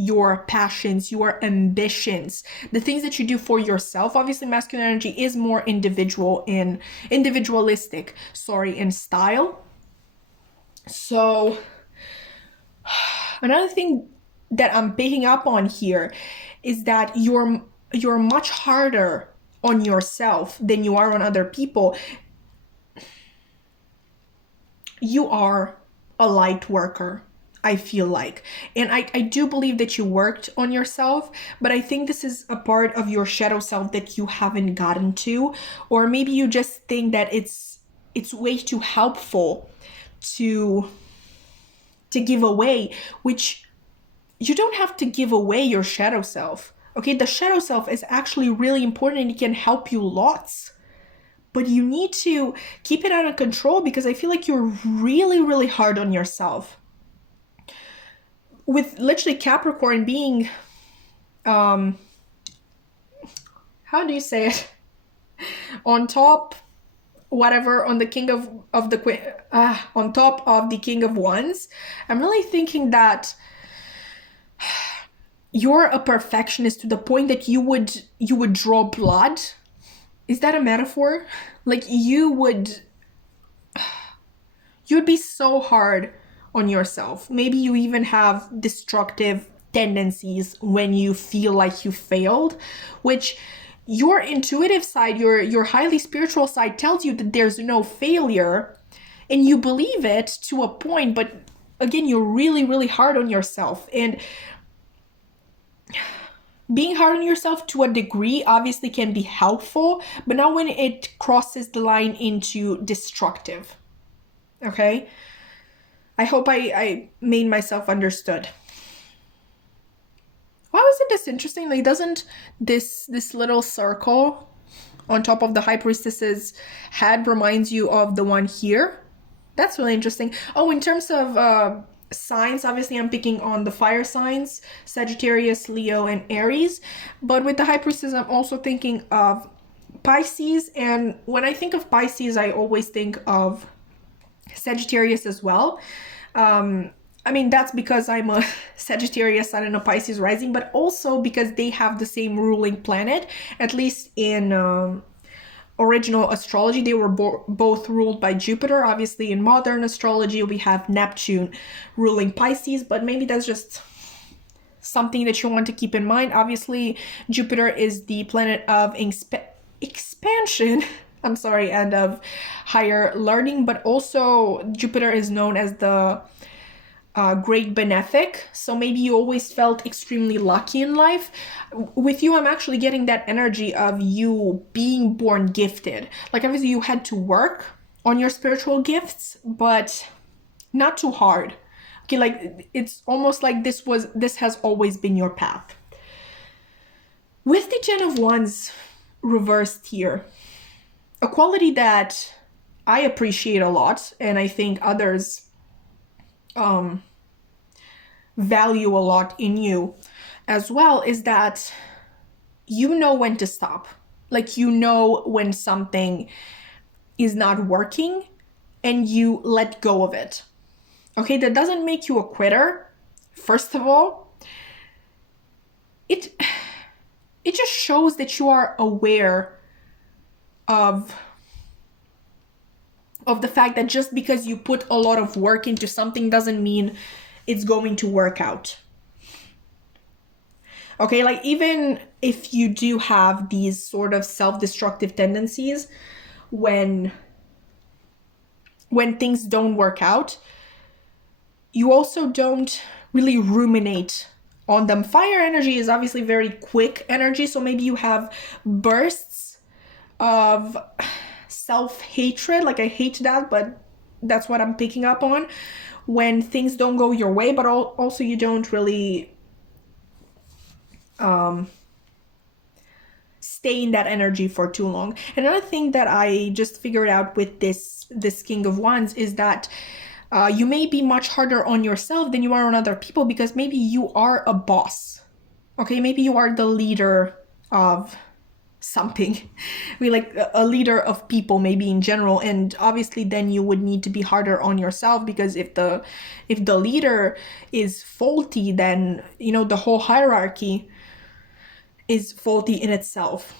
your passions, your ambitions, the things that you do for yourself. Obviously, masculine energy is more individualistic, in style. So another thing that I'm picking up on here is that you're much harder on yourself than you are on other people. You are a light worker, I feel like. And I do believe that you worked on yourself, but I think this is a part of your shadow self that you haven't gotten to, or maybe you just think that it's way too helpful to give away, which you don't have to give away your shadow self. Okay, the shadow self is actually really important and it can help you lots. But you need to keep it under control, because I feel like you're really, really hard on yourself. With literally Capricorn being, how do you say it? On top, whatever, on the king of the queen, on top of the King of Wands, I'm really thinking that you're a perfectionist to the point that you would draw blood. Is that a metaphor? Like, you'd be so hard on yourself. Maybe you even have destructive tendencies when you feel like you failed, which your intuitive side, your highly spiritual side tells you that there's no failure, and you believe it to a point, but again, you're really, really hard on yourself. And being hard on yourself to a degree obviously can be helpful, but not when it crosses the line into destructive. Okay? I hope I made myself understood. Why wasn't this interesting? Like, doesn't this little circle on top of the high priestess's head reminds you of the one here? That's really interesting. Oh, in terms of signs, obviously I'm picking on the fire signs, Sagittarius, Leo, and Aries. But with the high priestess, I'm also thinking of Pisces. And when I think of Pisces, I always think of Sagittarius as well. I mean, that's because I'm a Sagittarius sun and a Pisces rising, but also because they have the same ruling planet, at least in original astrology. They were both ruled by Jupiter. Obviously, in modern astrology, we have Neptune ruling Pisces, but maybe that's just something that you want to keep in mind. Obviously, Jupiter is the planet of expansion. I'm sorry, and of higher learning, but also Jupiter is known as the great benefic. So maybe you always felt extremely lucky in life. With you, I'm actually getting that energy of you being born gifted. Like, obviously you had to work on your spiritual gifts, but not too hard. Okay, like it's almost like this has always been your path. With the Ten of Wands reversed here, a quality that I appreciate a lot, and I think others value a lot in you as well, is that you know when to stop. Like, you know when something is not working and you let go of it. Okay, that doesn't make you a quitter. First of all, it just shows that you are aware of the fact that just because you put a lot of work into something doesn't mean it's going to work out. Okay, like even if you do have these sort of self-destructive tendencies when things don't work out, you also don't really ruminate on them. Fire energy is obviously very quick energy, so maybe you have bursts of self-hatred, like I hate that, but that's what I'm picking up on, when things don't go your way, but also you don't really stay in that energy for too long. Another thing that I just figured out with this King of Wands is that you may be much harder on yourself than you are on other people, because maybe you are a boss. Okay, maybe you are the leader of something. Like a leader of people, maybe in general, and obviously then you would need to be harder on yourself, because if the leader is faulty, then the whole hierarchy is faulty in itself.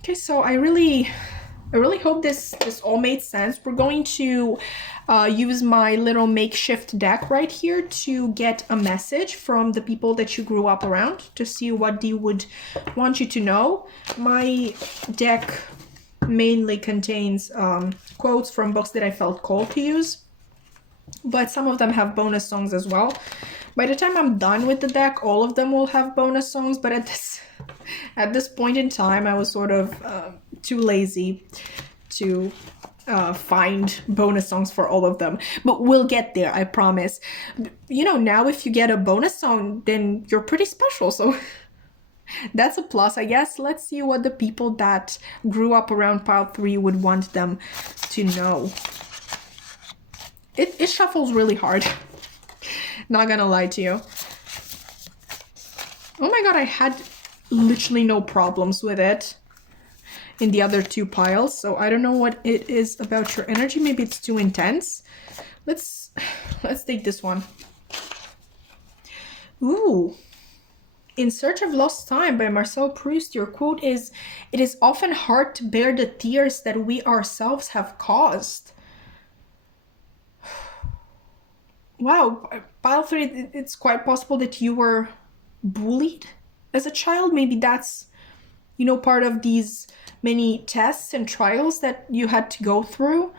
Okay, so I really hope this all made sense. We're going to use my little makeshift deck right here to get a message from the people that you grew up around, to see what they would want you to know. My deck mainly contains quotes from books that I felt called to use, but some of them have bonus songs as well. By the time I'm done with the deck, all of them will have bonus songs, but at this point in time, I was sort of too lazy to find bonus songs for all of them. But we'll get there, I promise. Now if you get a bonus song, then you're pretty special, so that's a plus, I guess. Let's see what the people that grew up around pile 3 would want them to know. It shuffles really hard. Not gonna lie to you. Oh my god, I had literally no problems with it in the other 2 piles, so I don't know what it is about your energy. Maybe it's too intense. Let's take this one. Ooh. In Search of Lost Time by Marcel Proust, your quote is, "It is often hard to bear the tears that we ourselves have caused." Wow, pile 3, it's quite possible that you were bullied as a child. Maybe that's, part of these many tests and trials that you had to go through.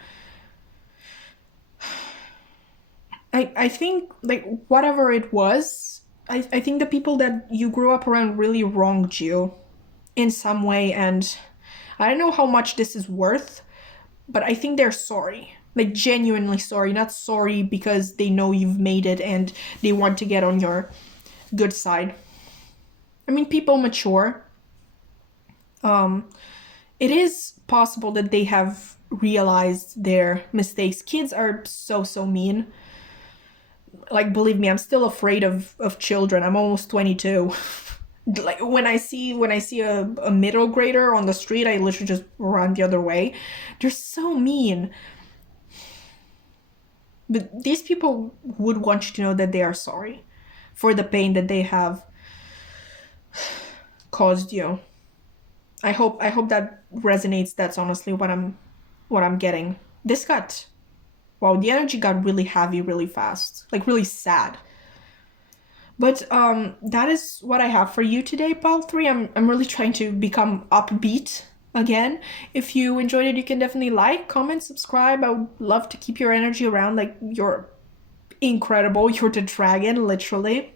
I think, like, whatever it was, I think the people that you grew up around really wronged you in some way, and I don't know how much this is worth, but I think they're sorry. Like, genuinely sorry, not sorry because they know you've made it and they want to get on your good side. I mean, people mature. It is possible that they have realized their mistakes. Kids are so mean. Like, believe me, I'm still afraid of children. I'm almost 22. Like, when I see a middle grader on the street, I literally just run the other way. They're so mean. But these people would want you to know that they are sorry for the pain that they have caused you. I hope that resonates. That's honestly what I'm getting. Wow, the energy got really heavy really fast, like really sad. But that is what I have for you today, pile 3. I'm really trying to become upbeat again. If you enjoyed it, you can definitely like, comment, subscribe. I would love to keep your energy around. Like, you're incredible. You're the dragon, literally.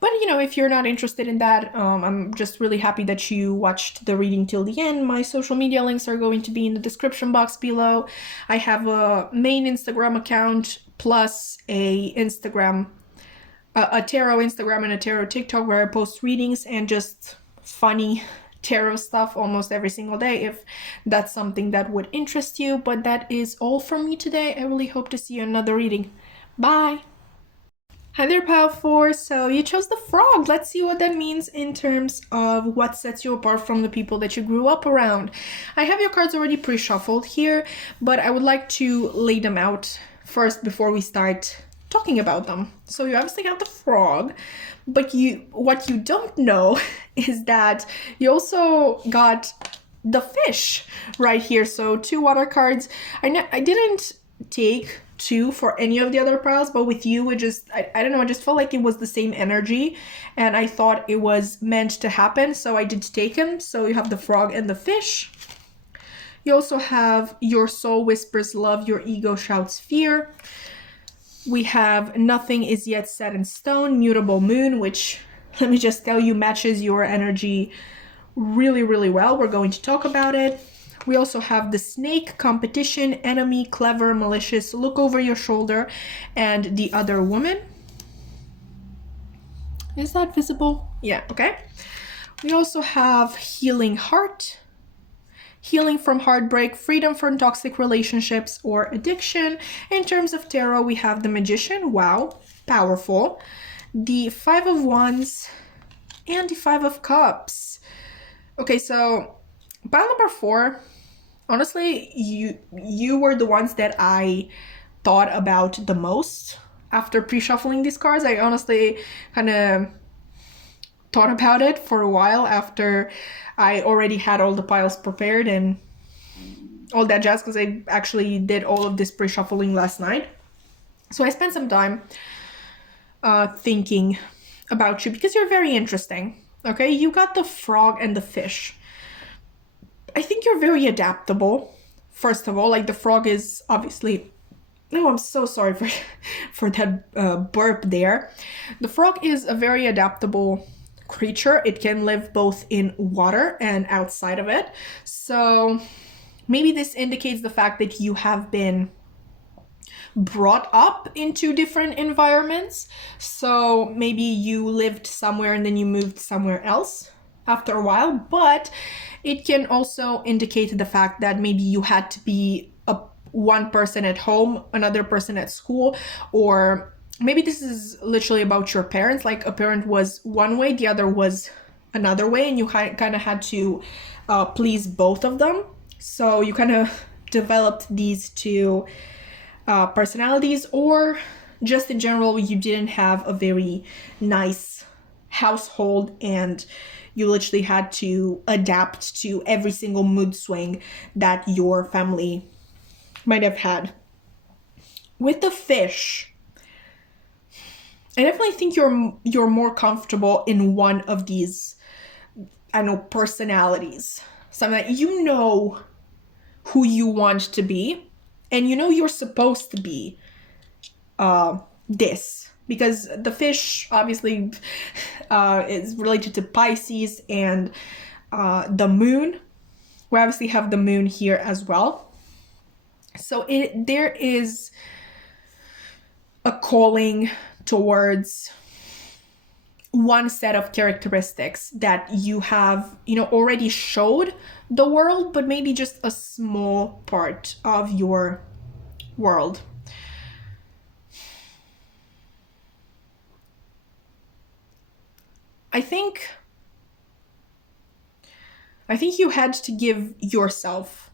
But if you're not interested in that, I'm just really happy that you watched the reading till the end. My social media links are going to be in the description box below. I have a main Instagram account plus a tarot Instagram and a tarot TikTok where I post readings and just funny tarot stuff almost every single day if that's something that would interest you. But that is all from me today. I really hope to see you in another reading. Bye! Hi there, Pal 4. So you chose the frog. Let's see what that means in terms of what sets you apart from the people that you grew up around. I have your cards already pre-shuffled here, but I would like to lay them out first before we start talking about them. So you obviously have the frog, but what you don't know is that you also got the fish right here. So 2 water cards. I didn't take 2 for any of the other piles, but with you, it just, I don't know, I just felt like it was the same energy, and I thought it was meant to happen, so I did take them. So you have the frog and the fish. You also have your soul whispers love, your ego shouts fear. We have nothing is yet set in stone, mutable moon, which, let me just tell you, matches your energy really, really well. We're going to talk about it. We also have the snake, competition, enemy, clever, malicious, look over your shoulder, and the other woman. Is that visible? Yeah, okay. We also have healing heart, healing from heartbreak, freedom from toxic relationships or addiction. In terms of tarot, we have the magician, wow, powerful, the 5 of wands, and the 5 of cups. Okay, so pile number 4, honestly, you were the ones that I thought about the most after pre-shuffling these cards. I honestly kind of thought about it for a while after I already had all the piles prepared and all that jazz, because I actually did all of this pre-shuffling last night. So I spent some time thinking about you because you're very interesting. Okay, you got the frog and the fish. I think you're very adaptable. First of all, like the frog is obviously... No, I'm so sorry for that burp there. The frog is a very adaptable creature. It can live both in water and outside of it. So maybe this indicates the fact that you have been brought up into different environments. So maybe you lived somewhere and then you moved somewhere else after a while, but it can also indicate the fact that maybe you had to be one person at home, another person at school, or maybe this is literally about your parents, like a parent was one way, the other was another way, and you kind of had to please both of them. So you kind of developed these 2 personalities, or just in general, you didn't have a very nice household and you literally had to adapt to every single mood swing that your family might have had. With the fish, I definitely think you're more comfortable in one of these, I don't know, personalities. Something that you know who you want to be, and you know you're supposed to be this. Because the fish obviously is related to Pisces and the moon. We obviously have the moon here as well. So there is a calling towards one set of characteristics that you have, already showed the world, but maybe just a small part of your world. I think you had to give yourself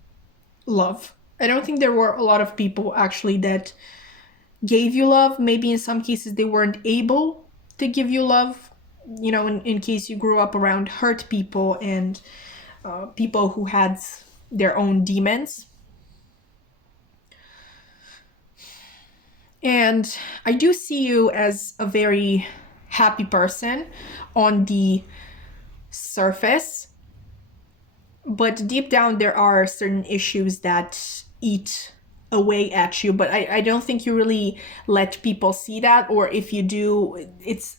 love. I don't think there were a lot of people actually that gave you love. Maybe in some cases they weren't able to give you love, in case you grew up around hurt people and people who had their own demons. And I do see you as a very happy person on the surface, but deep down there are certain issues that eat away at you, but I don't think you really let people see that, or if you do, it's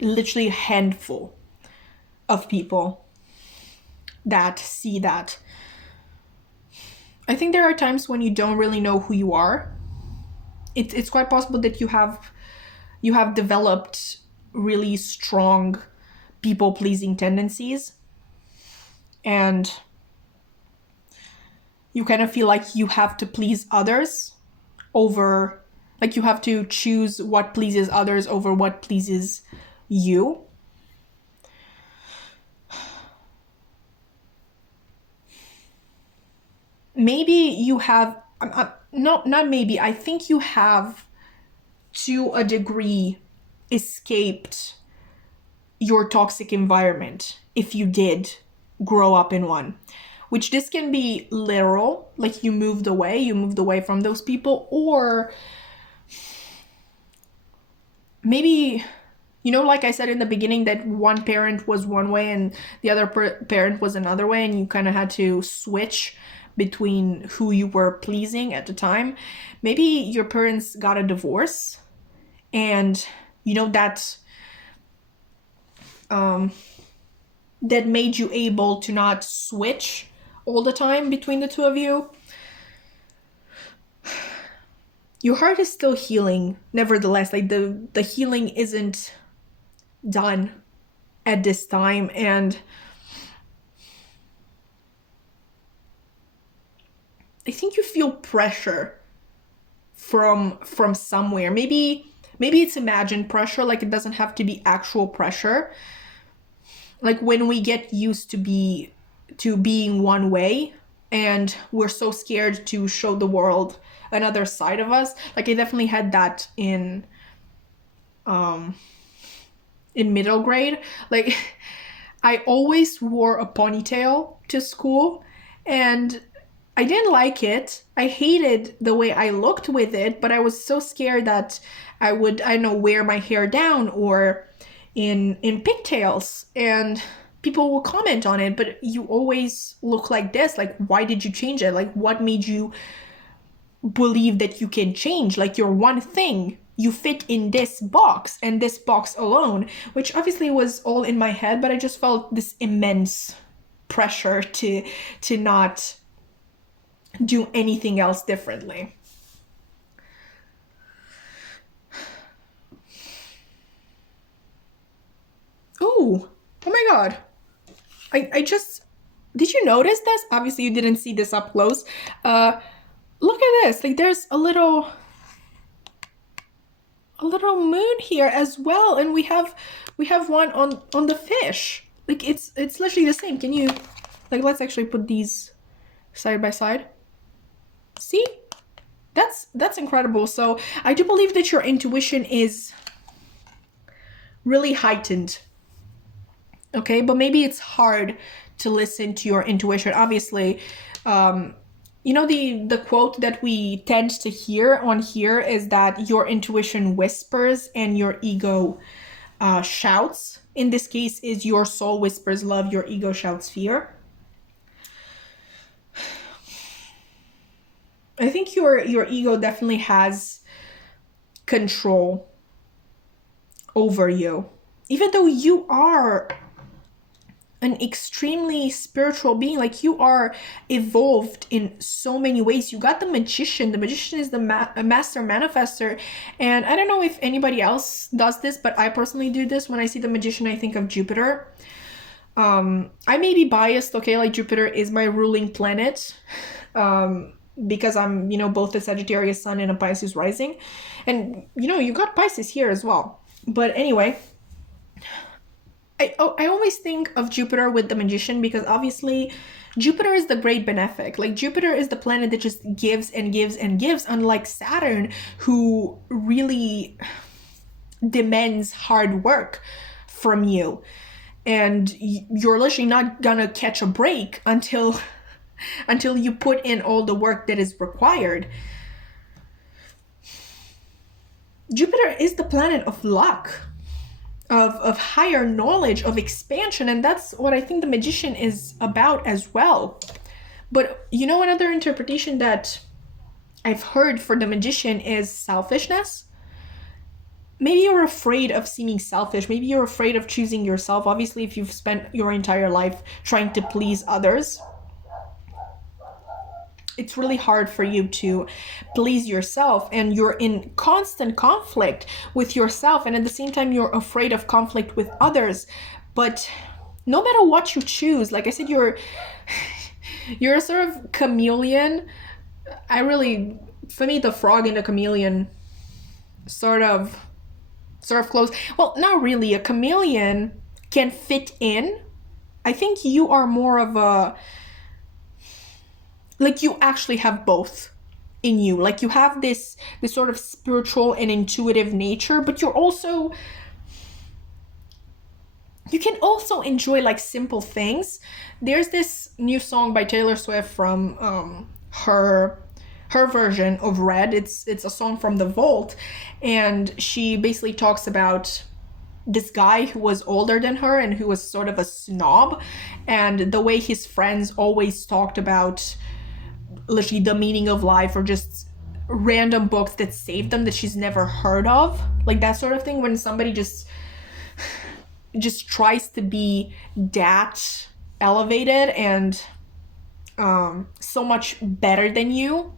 literally a handful of people that see that. I think there are times when you don't really know who you are. It's quite possible that you have developed really strong people pleasing tendencies, and you kind of feel like you have to please others over, like you have to choose what pleases others over what pleases you. Maybe you have, not maybe, I think you have to a degree escaped your toxic environment if you did grow up in one, which this can be literal, like you moved away from those people, or maybe, like I said in the beginning, that one parent was one way and the other parent was another way, and you kind of had to switch between who you were pleasing at the time. Maybe your parents got a divorce, and that that made you able to not switch all the time between the two of you. Your heart is still healing, nevertheless. Like the healing isn't done at this time, and I think you feel pressure from somewhere. Maybe it's imagined pressure, like it doesn't have to be actual pressure. Like when we get used to being one way, and we're so scared to show the world another side of us. Like I definitely had that in middle grade. Like I always wore a ponytail to school, and I didn't like it. I hated the way I looked with it, but I was so scared that I would, I don't know, wear my hair down or in pigtails, and people will comment on it, but you always look like this. Like, why did you change it? Like, what made you believe that you can change? Like, you're one thing. You fit in this box and this box alone, which obviously was all in my head, but I just felt this immense pressure to not do anything else differently. Oh my god. I just, did you notice this? Obviously you didn't see this up close. Look at this. Like there's a little moon here as well, and we have one on the fish. Like it's literally the same. Can you, like, let's actually put these side by side. See? That's incredible. So I do believe that your intuition is really heightened. Okay, but maybe it's hard to listen to your intuition. Obviously, the quote that we tend to hear on here is that your intuition whispers and your ego shouts. In this case, is your soul whispers love, your ego shouts fear. I think your ego definitely has control over you, even though you are an extremely spiritual being. Like you are evolved in so many ways. You got the magician. The magician is the master manifester, and I don't know if anybody else does this, but I personally do this. When I see the magician, I think of Jupiter. I may be biased, okay, like Jupiter is my ruling planet, because I'm, both a Sagittarius sun and a Pisces rising, and you got Pisces here as well. But anyway, I always think of Jupiter with the magician, because obviously Jupiter is the great benefic. Like Jupiter is the planet that just gives and gives and gives, unlike Saturn, who really demands hard work from you. And you're literally not gonna catch a break until you put in all the work that is required. Jupiter is the planet of luck, of higher knowledge, of expansion, and that's what I think the magician is about as well. But another interpretation that I've heard for the Magician is selfishness. Maybe you're afraid of seeming selfish. Maybe you're afraid of choosing yourself. Obviously, if you've spent your entire life trying to please others, it's really hard for you to please yourself, and you're in constant conflict with yourself, and at the same time you're afraid of conflict with others. But no matter what you choose, like I said, you're a sort of chameleon. For me, the frog and the chameleon sort of close. Well, not really. A chameleon can fit in. I think you are more of a, like, you actually have both in you. Like, you have this sort of spiritual and intuitive nature, but you can also enjoy like simple things. There's this new song by Taylor Swift from her version of Red. It's a song from The Vault, and she basically talks about this guy who was older than her and who was sort of a snob, and the way his friends always talked about literally the meaning of life, or just random books that saved them that she's never heard of, like that sort of thing. When somebody just tries to be that elevated and so much better than you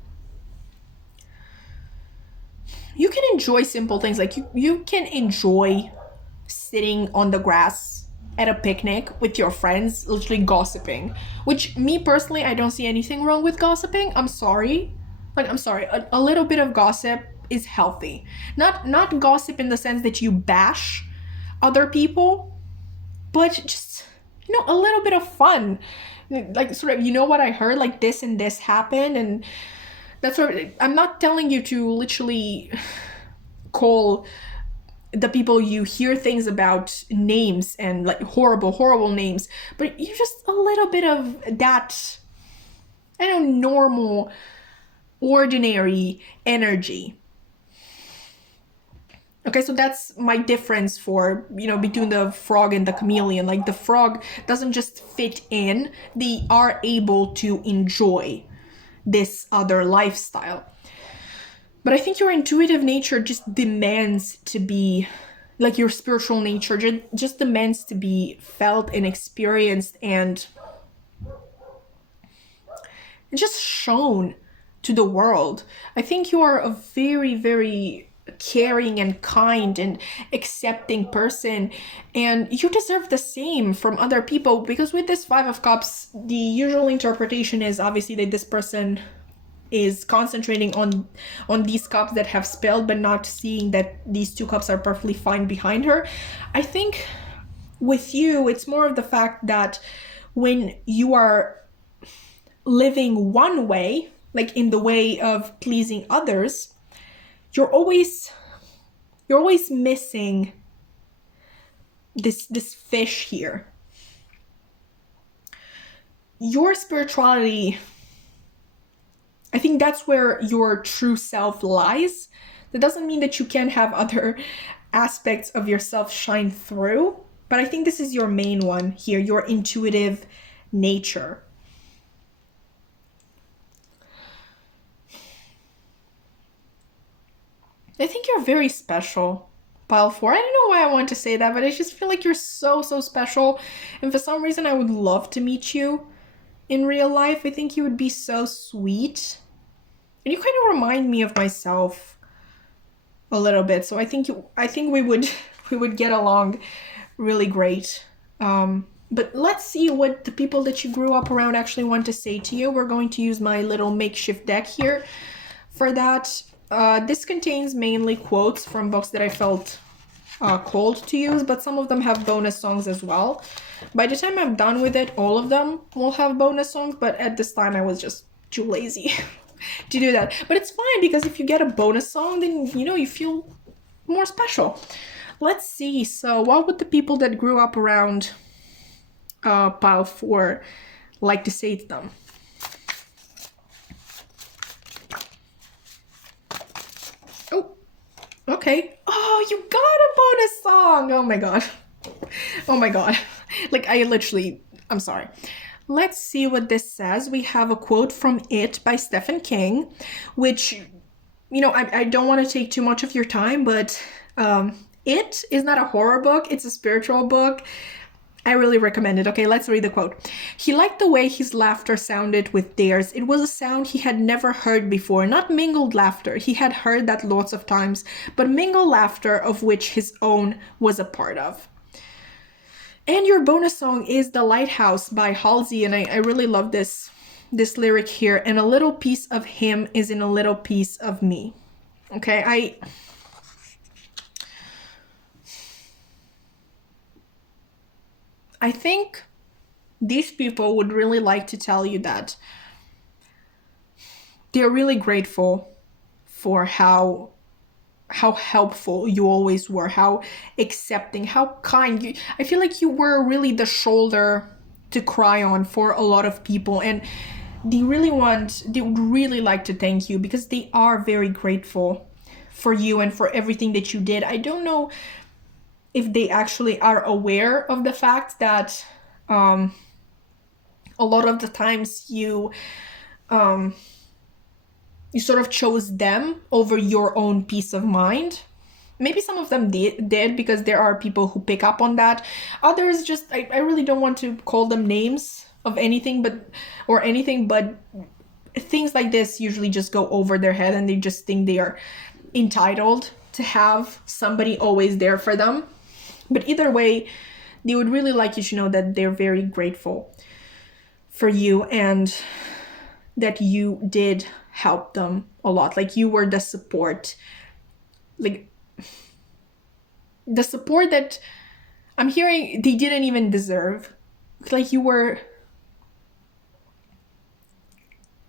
can enjoy simple things. Like you can enjoy sitting on the grass at a picnic with your friends, literally gossiping, which, me personally, I don't see anything wrong with gossiping. I'm sorry. A little bit of gossip is healthy. Not gossip in the sense that you bash other people, but just, a little bit of fun. Like, sort of, what I heard, like this and this happened, and that's sort of, I'm not telling you to literally call the people you hear things about names and like horrible names, but you just a little bit of that, normal, ordinary energy. Okay, so that's my difference for, between the frog and the chameleon. Like, the frog doesn't just fit in, they are able to enjoy this other lifestyle. But I think your intuitive nature just demands to be, like, your spiritual nature just demands to be felt and experienced and just shown to the world. I think you are a very, very caring and kind and accepting person, and you deserve the same from other people, because with this Five of Cups, the usual interpretation is obviously that this person is concentrating on these cups that have spilled, but not seeing that these two cups are perfectly fine behind her. I think with you, it's more of the fact that when you are living one way, like in the way of pleasing others, you're always missing this fish here. Your spirituality, I think that's where your true self lies. That doesn't mean that you can't have other aspects of yourself shine through, but I think this is your main one here, your intuitive nature. I think you're very special, Pile 4. I don't know why I want to say that, but I just feel like you're so special. And for some reason, I would love to meet you in real life. I think you would be so sweet. And you kind of remind me of myself a little bit. So I think we would get along really great. But let's see what the people that you grew up around actually want to say to you. We're going to use my little makeshift deck here for that. This contains mainly quotes from books that I felt called to use, but some of them have bonus songs as well. By the time I'm done with it, all of them will have bonus songs, but at this time I was just too lazy to do that. But it's fine, because if you get a bonus song, then, you feel more special. Let's see. So what would the people that grew up around Pile 4 like to say to them? Okay. Oh, you got a bonus song. Oh my god. Like, I'm sorry. let's see what this says. We have a quote from It by Stephen King, which, you know, I don't want to take too much of your time, but It is not a horror book, it's a spiritual book. I really recommend it. Okay, let's read the quote. He liked the way his laughter sounded with theirs. It was a sound he had never heard before. Not mingled laughter. He had heard that lots of times, but mingled laughter of which his own was a part of. And your bonus song is The Lighthouse by Halsey, and I really love this lyric here. And a little piece of him is in a little piece of me. Okay, I think these people would really like to tell you that they're really grateful for how helpful you always were, how accepting, how kind. I feel like you were really the shoulder to cry on for a lot of people, and they would really like to thank you because they are very grateful for you and for everything that you did. I don't know if they actually are aware of the fact that a lot of the times you sort of chose them over your own peace of mind. Maybe some of them did because there are people who pick up on that. Others just, I really don't want to call them names of anything, but things like this usually just go over their head and they just think they are entitled to have somebody always there for them. But either way, they would really like you to know that they're very grateful for you and that you did help them a lot. Like, you were the support, like the support that I'm hearing they didn't even deserve. Like, you were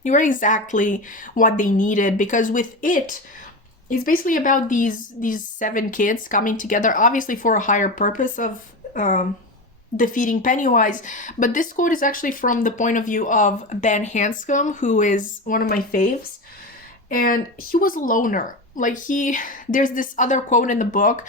exactly what they needed, because with it's basically about these 7 kids coming together, obviously for a higher purpose of defeating Pennywise. But this quote is actually from the point of view of Ben Hanscom, who is one of my faves, and he was a loner. Like, there's this other quote in the book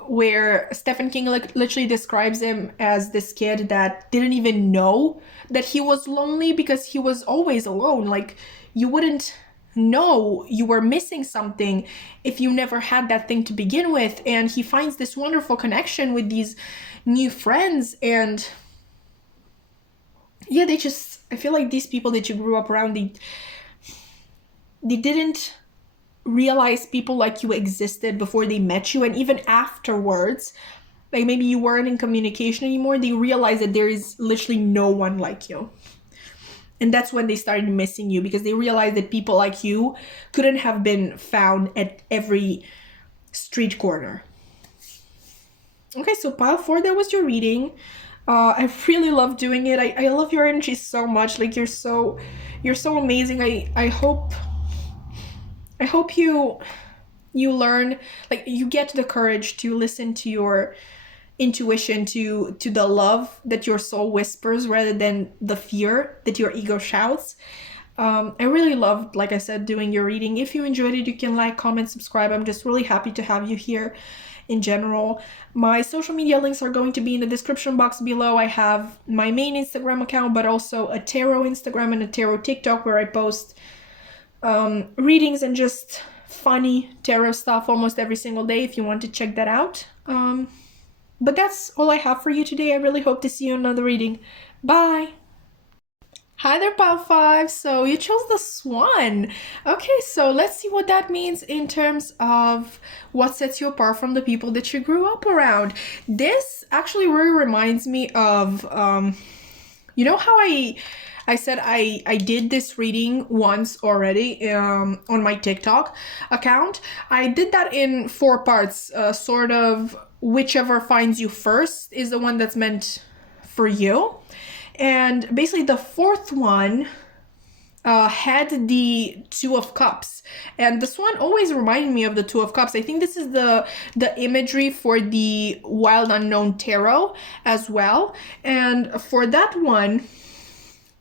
where Stephen King literally describes him as this kid that didn't even know that he was lonely because he was always alone. Like, you wouldn't know you were missing something if you never had that thing to begin with. And he finds this wonderful connection with these new friends, and yeah, I feel like these people that you grew up around, they didn't realize people like you existed before they met you, and even afterwards, like maybe you weren't in communication anymore, they realized that there is literally no one like you. And that's when they started missing you, because they realized that people like you couldn't have been found at every street corner. Okay, so pile 4, that was your reading. I really love doing it. I love your energy so much. Like, you're so amazing. I hope you learn, like, you get the courage to listen to your intuition, to the love that your soul whispers rather than the fear that your ego shouts. I really loved, like I said, doing your reading. If you enjoyed it, you can like, comment, subscribe. I'm just really happy to have you here in general. My social media links are going to be in the description box below. I have my main Instagram account, but also a tarot Instagram and a tarot TikTok where I post readings and just funny tarot stuff almost every single day if you want to check that out. But that's all I have for you today. I really hope to see you in another reading. Bye! Hi there, Pile 5. So you chose the Swan. Okay, so let's see what that means in terms of what sets you apart from the people that you grew up around. This actually really reminds me of, you know how I said I did this reading once already on my TikTok account. I did that in 4 parts, sort of whichever finds you first is the one that's meant for you. And basically the 4th one had the 2 of Cups, and the Swan always reminded me of the 2 of Cups. I think this is the imagery for the Wild Unknown Tarot as well. And for that one,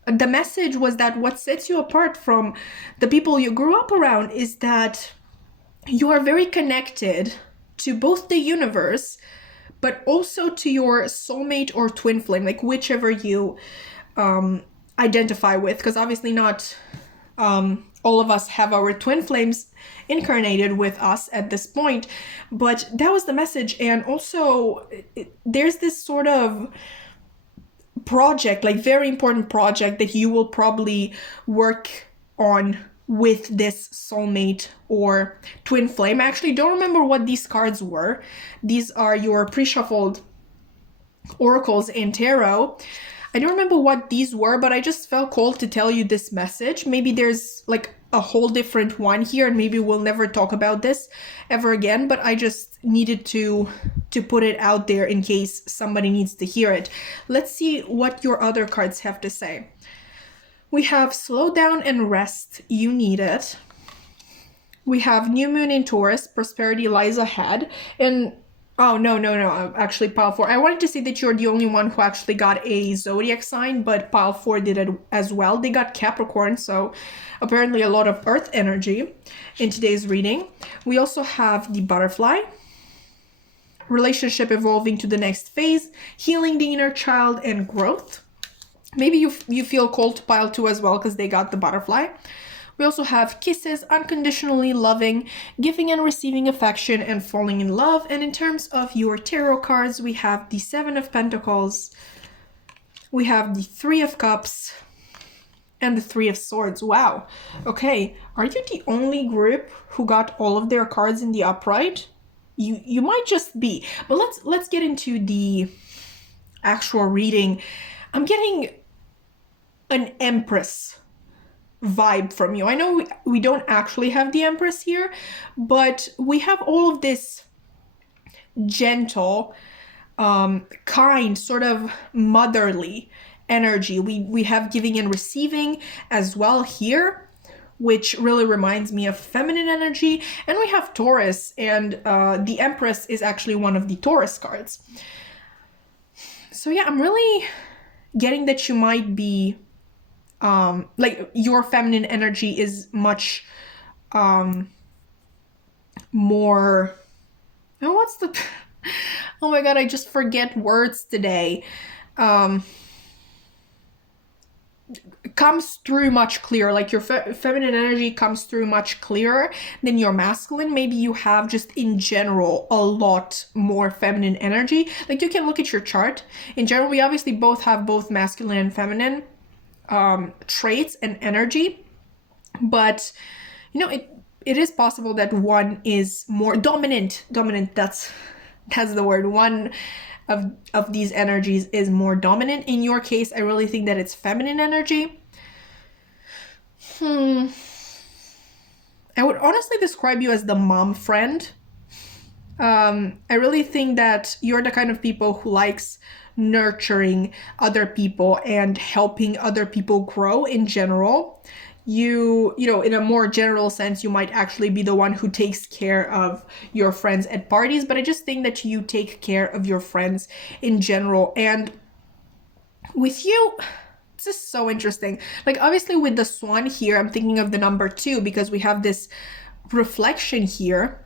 the message was that what sets you apart from the people you grew up around is that you are very connected to both the universe, but also to your soulmate or twin flame, like whichever you identify with, because obviously not all of us have our twin flames incarnated with us at this point, but that was the message. And also there's this sort of project, like very important project, that you will probably work on with this soulmate or twin flame. I actually don't remember what these cards were. These are your pre-shuffled oracles in tarot. I don't remember what these were, but I just felt called to tell you this message. Maybe there's like a whole different one here, and maybe we'll never talk about this ever again, but I just needed to put it out there in case somebody needs to hear it. Let's see what your other cards have to say. We have slow down and rest, you need it. We have new moon in Taurus, prosperity lies ahead. And oh, no, actually pile 4. I wanted to say that you're the only one who actually got a zodiac sign, but pile 4 did it as well. They got Capricorn, so apparently a lot of earth energy in today's reading. We also have the butterfly, relationship evolving to the next phase, healing the inner child, and growth. Maybe you feel called to pile 2 as well because they got the butterfly. We also have kisses, unconditionally loving, giving and receiving affection, and falling in love. And in terms of your tarot cards, we have the 7 of Pentacles, we have the 3 of Cups, and the 3 of Swords. Wow. Okay, are you the only group who got all of their cards in the upright? You might just be. But let's get into the actual reading. I'm getting an Empress vibe from you. I know we don't actually have the Empress here, but we have all of this gentle, kind, sort of motherly energy. We have giving and receiving as well here, which really reminds me of feminine energy. And we have Taurus, and the Empress is actually one of the Taurus cards. So yeah, I'm really getting that you might be like your feminine energy is much more, oh, what's the oh my god, I just forget words today. Comes through much clearer, like your feminine energy comes through much clearer than your masculine. Maybe you have just in general a lot more feminine energy. Like you can look at your chart. In general, we obviously both have both masculine and feminine traits and energy, but you know, it is possible that one is more dominant, that's the word. One of these energies is more dominant. In your case, I really think that it's feminine energy. I would honestly describe you as the mom friend. I really think that you're the kind of people who likes nurturing other people and helping other people grow in general. You know, in a more general sense, you might actually be the one who takes care of your friends at parties, but I just think that you take care of your friends in general. And with you, this is so interesting. Like obviously with the swan here, I'm thinking of the number 2 because we have this reflection here.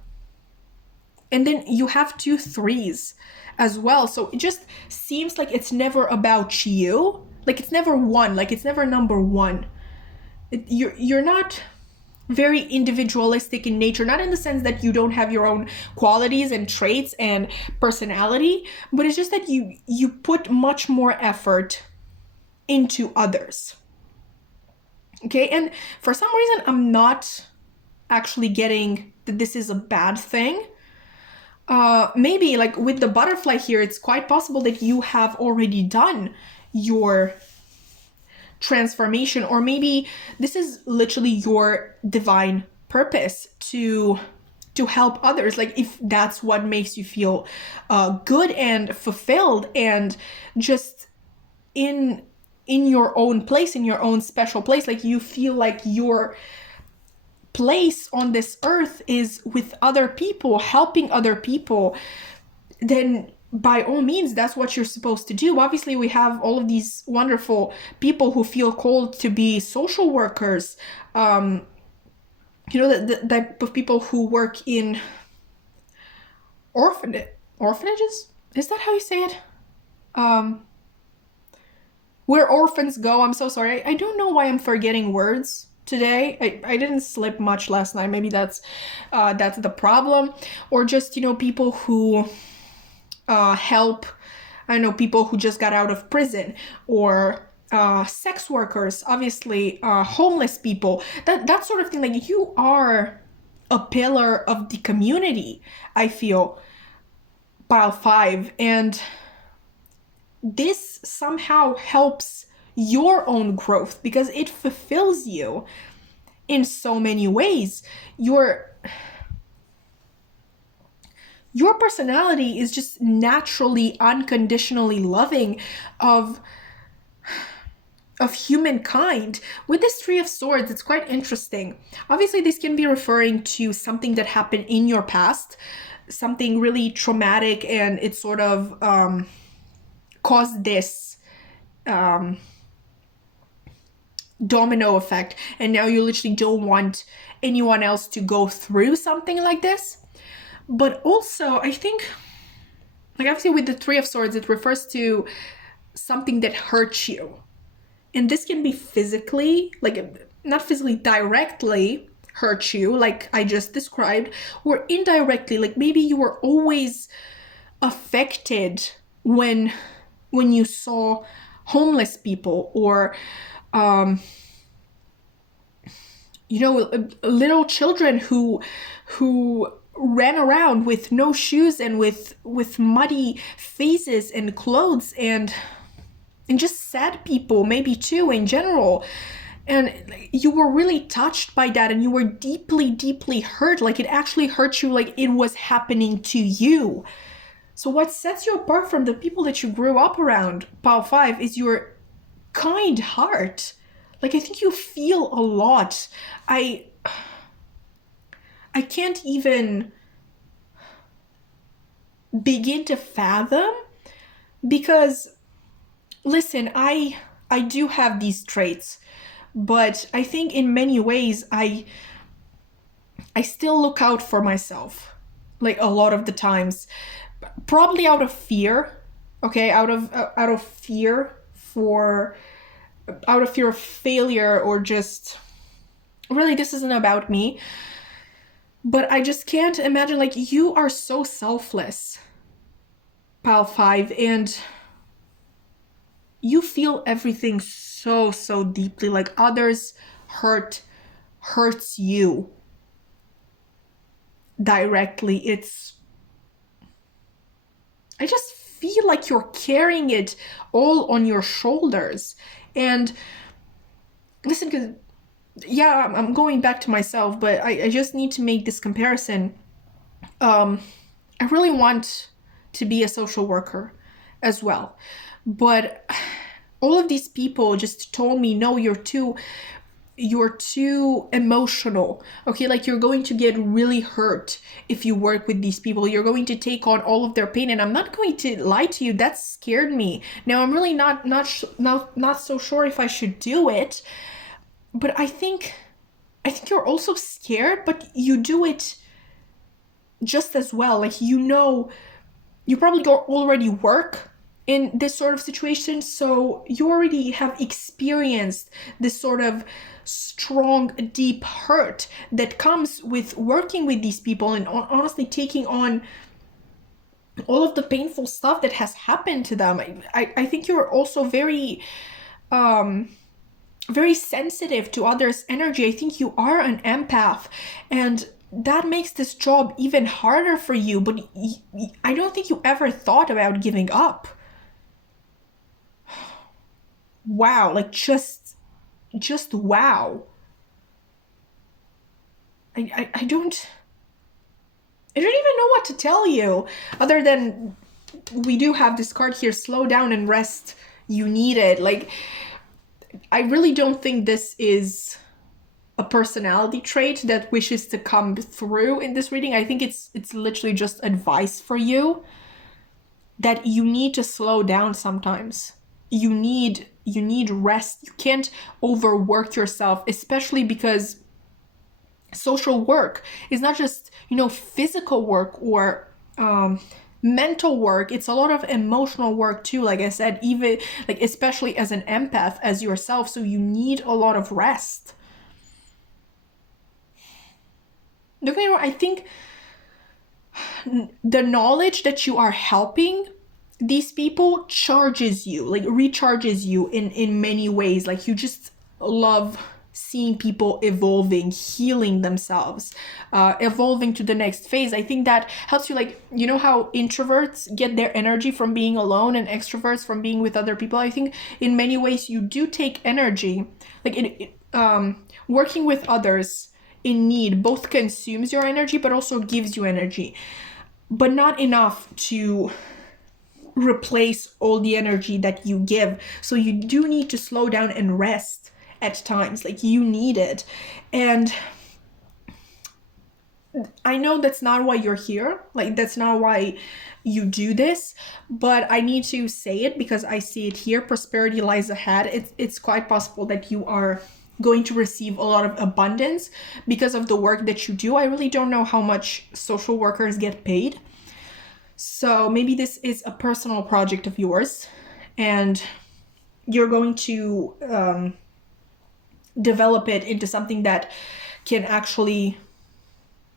And then you have 2 3s as well. So it just seems like it's never about you. Like it's never one, like it's never number 1. You're not very individualistic in nature, not in the sense that you don't have your own qualities and traits and personality, but it's just that you put much more effort into others. Okay, and for some reason I'm not actually getting that this is a bad thing. Maybe like with the butterfly here, it's quite possible that you have already done your transformation, or maybe this is literally your divine purpose to help others. Like if that's what makes you feel good and fulfilled and just in your own place, in your own special place, like you feel like your place on this earth is with other people, helping other people, then by all means, that's what you're supposed to do. Obviously, we have all of these wonderful people who feel called to be social workers. You know, the type of people who work in orphanages? Is that how you say it? Where orphans go, I'm so sorry. I don't know why I'm forgetting words today. I didn't sleep much last night. Maybe that's the problem. Or just, people who help, I don't know, people who just got out of prison, or sex workers, obviously, homeless people, that sort of thing. Like, you are a pillar of the community, I feel, pile 5, and this somehow helps your own growth because it fulfills you in so many ways. Your personality is just naturally, unconditionally loving of humankind. With this Three of Swords, it's quite interesting. Obviously, this can be referring to something that happened in your past, something really traumatic, and it sort of caused this domino effect, and now you literally don't want anyone else to go through something like this. But also, I think, like, obviously with the Three of Swords, it refers to something that hurts you. And this can be physically, like, not physically directly hurt you, like I just described, or indirectly, like maybe you were always affected when you saw homeless people, or little children who ran around with no shoes and with muddy faces and clothes, and just sad people maybe too in general. And you were really touched by that, and you were deeply, deeply hurt. Like, it actually hurt you, like it was happening to you. So what sets you apart from the people that you grew up around, Pile 5, is your kind heart. Like, I think you feel a lot. I can't even begin to fathom, because, listen, I do have these traits, but I think in many ways I still look out for myself, like a lot of the times, probably out of fear, okay, out of fear of failure, or just really this isn't about me. But I just can't imagine, like, you are so selfless, Pile 5, and you feel everything so, so deeply. Like, others hurts you directly. I just feel like you're carrying it all on your shoulders. And listen, because, yeah, I'm going back to myself, but I just need to make this comparison. I really want to be a social worker as well, but all of these people just told me, no, you're too emotional. Okay, like, you're going to get really hurt if you work with these people. You're going to take on all of their pain, and I'm not going to lie to you, that scared me. Now, I'm really not so sure if I should do it, but I think you're also scared, but you do it just as well. Like, you probably already work in this sort of situation, so you already have experienced this sort of strong, deep hurt that comes with working with these people, and honestly taking on all of the painful stuff that has happened to them. I think you're also very very sensitive to others' energy. I think you are an empath, and that makes this job even harder for you, but I don't think you ever thought about giving up. Wow, like, just wow. I don't even know what to tell you, other than we do have this card here, slow down and rest, you need it. Like, I really don't think this is a personality trait that wishes to come through in this reading. I think it's literally just advice for you, that you need to slow down sometimes. You need rest. You can't overwork yourself, especially because social work is not just, physical work or mental work. It's a lot of emotional work too, like I said, even like especially as an empath as yourself, so you need a lot of rest. Don't get me wrong, I think the knowledge that you are helping these people charges you, like recharges you in many ways. Like you just love seeing people evolving, healing themselves, evolving to the next phase. I think that helps you. Like, you know how introverts get their energy from being alone and extroverts from being with other people? I think in many ways you do take energy, like working with others in need both consumes your energy but also gives you energy, but not enough to replace all the energy that you give. So you do need to slow down and rest at times. Like, you need it. And I know that's not why you're here. Like, that's not why you do this, but I need to say it because I see it here. Prosperity lies ahead. It's quite possible that you are going to receive a lot of abundance because of the work that you do. I really don't know how much social workers get paid. So maybe this is a personal project of yours and you're going to develop it into something that can actually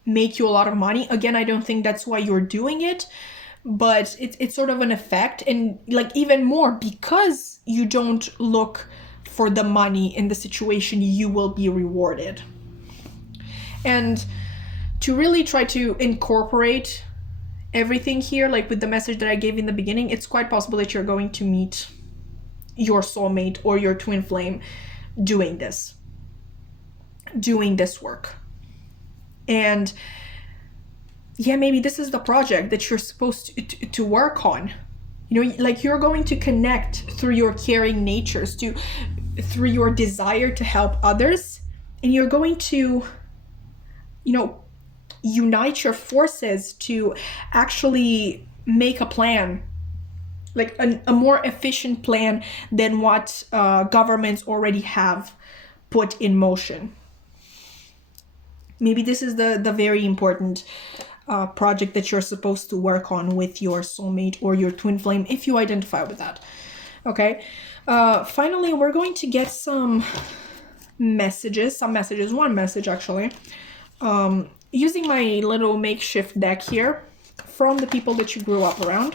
make you a lot of money. Again, I don't think that's why you're doing it, but it's sort of an effect. And like, even more, because you don't look for the money in the situation, you will be rewarded. And to really try to incorporate everything here, like with the message that I gave in the beginning, it's quite possible that you're going to meet your soulmate or your twin flame doing this work. And yeah, maybe this is the project that you're supposed to work on. You know, like, you're going to connect through your caring natures, through your desire to help others, and you're going to, you know, unite your forces to actually make a plan, like a more efficient plan than what governments already have put in motion. Maybe this is the very important project that you're supposed to work on with your soulmate or your twin flame, if you identify with that. Okay. Finally, we're going to get some messages, one message actually, using my little makeshift deck here from the people that you grew up around.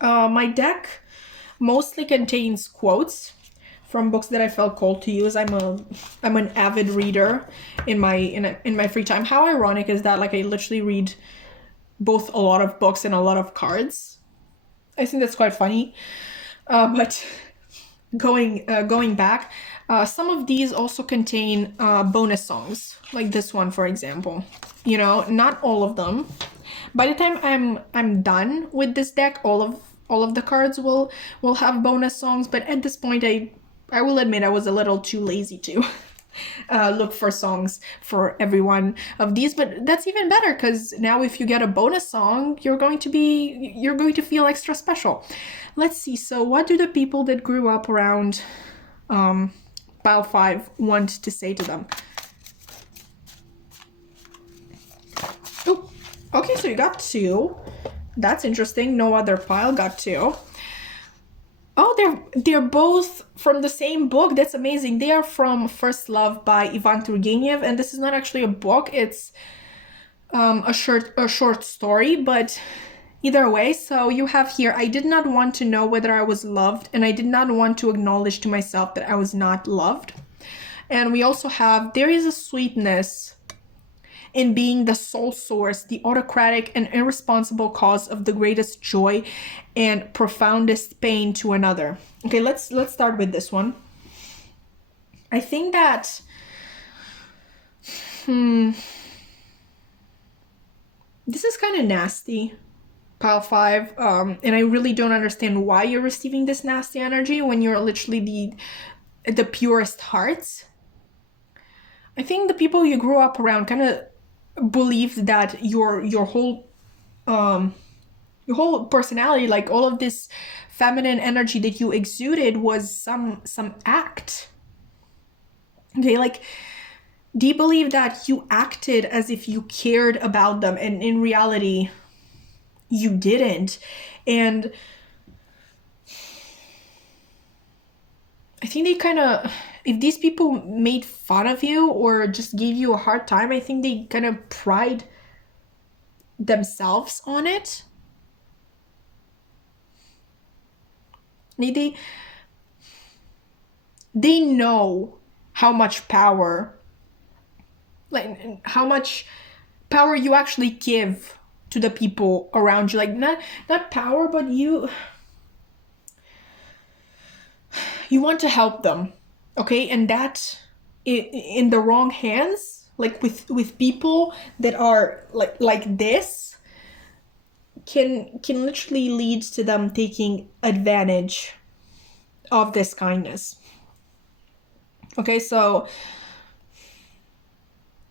My deck mostly contains quotes from books that I felt called to use. I'm an avid reader in my free time. How ironic is that? Like, I literally read both a lot of books and a lot of cards. I think that's quite funny. But going back, some of these also contain bonus songs, like this one, for example. You know, not all of them. By the time I'm done with this deck, all of the cards will have bonus songs. But at this point, I will admit I was a little too lazy to look for songs for every one of these. But that's even better, because now if you get a bonus song, you're going to feel extra special. Let's see. So what do the people that grew up around pile 5 want to say to them? Oh, okay, so you got 2. That's interesting. No other pile got 2. Oh, they're both from the same book. That's amazing. They are from First Love by Ivan Turgenev, and this is not actually a book. It's a short story, but either way. So you have here, I did not want to know whether I was loved, and I did not want to acknowledge to myself that I was not loved. And we also have, there is a sweetness in being the sole source, the autocratic and irresponsible cause of the greatest joy and profoundest pain to another. Okay, let's start with this one. I think that this is kind of nasty, pile 5, and I really don't understand why you're receiving this nasty energy when you're literally the purest hearts. I think the people you grew up around kind of believed that your whole personality, like all of this feminine energy that you exuded, was some act. Okay, like, do you believe that you acted as if you cared about them, and in reality you didn't. And I think they kind of, if these people made fun of you or just gave you a hard time, I think they kind of pride themselves on it. They they know how much power, like how much power you actually give to the people around you. Like not power, but you want to help them, okay? And that in the wrong hands, like with people that are like this, can literally lead to them taking advantage of this kindness. Okay, so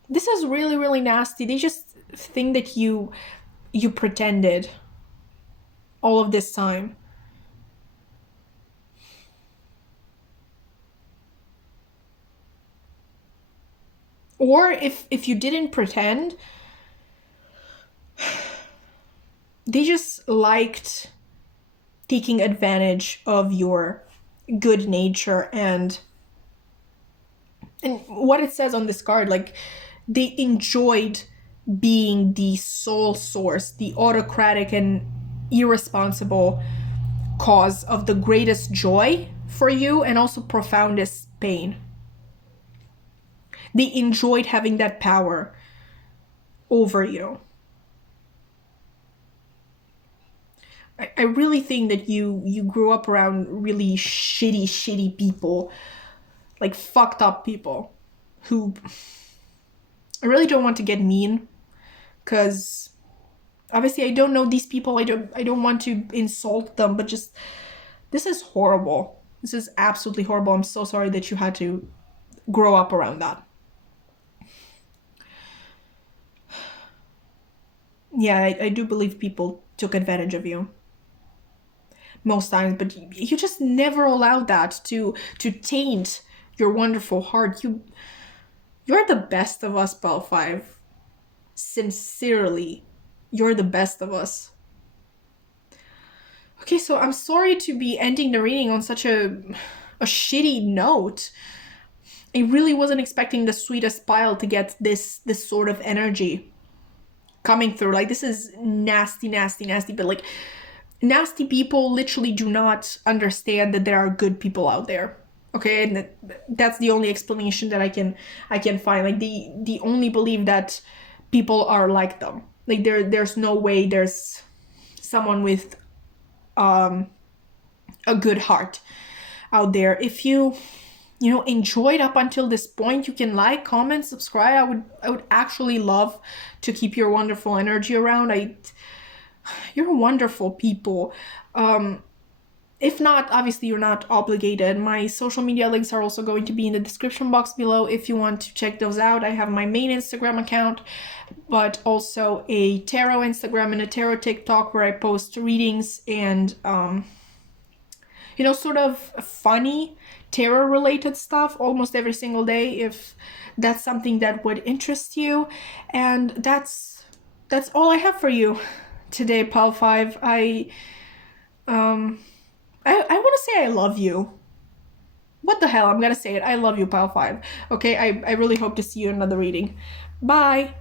this is really, really nasty. They just think that you pretended all of this time. Or if you didn't pretend, they just liked taking advantage of your good nature and what it says on this card, like they enjoyed being the sole source, the autocratic and irresponsible cause of the greatest joy for you and also profoundest pain. They enjoyed having that power over you. I really think that you grew up around really shitty people, like fucked up people who, I really don't want to get mean because obviously I don't know these people. I don't want to insult them, but just this is horrible. This is absolutely horrible. I'm so sorry that you had to grow up around that. Yeah, I do believe people took advantage of you most times, but you just never allowed that to taint your wonderful heart. You're the best of us, Bell 5. Sincerely, you're the best of us. Okay, so I'm sorry to be ending the reading on such a shitty note. I really wasn't expecting the sweetest pile to get this sort of energy coming through. Like, this is nasty, nasty, nasty, but like nasty people literally do not understand that there are good people out there. Okay, and that's the only explanation that I can find. Like the only believe that people are like them. Like there's no way there's someone with a good heart out there. If you enjoyed up until this point, you can like, comment, subscribe. I would actually love to keep your wonderful energy around. You're wonderful people. If not, obviously you're not obligated. My social media links are also going to be in the description box below if you want to check those out. I have my main Instagram account, but also a tarot Instagram and a tarot TikTok where I post readings and sort of funny tarot related stuff almost every single day, if that's something that would interest you. And that's all I have for you today, Pal 5. I want to say I love you. What the hell? I'm gonna say it. I love you, Pal 5. Okay, I really hope to see you in another reading. Bye!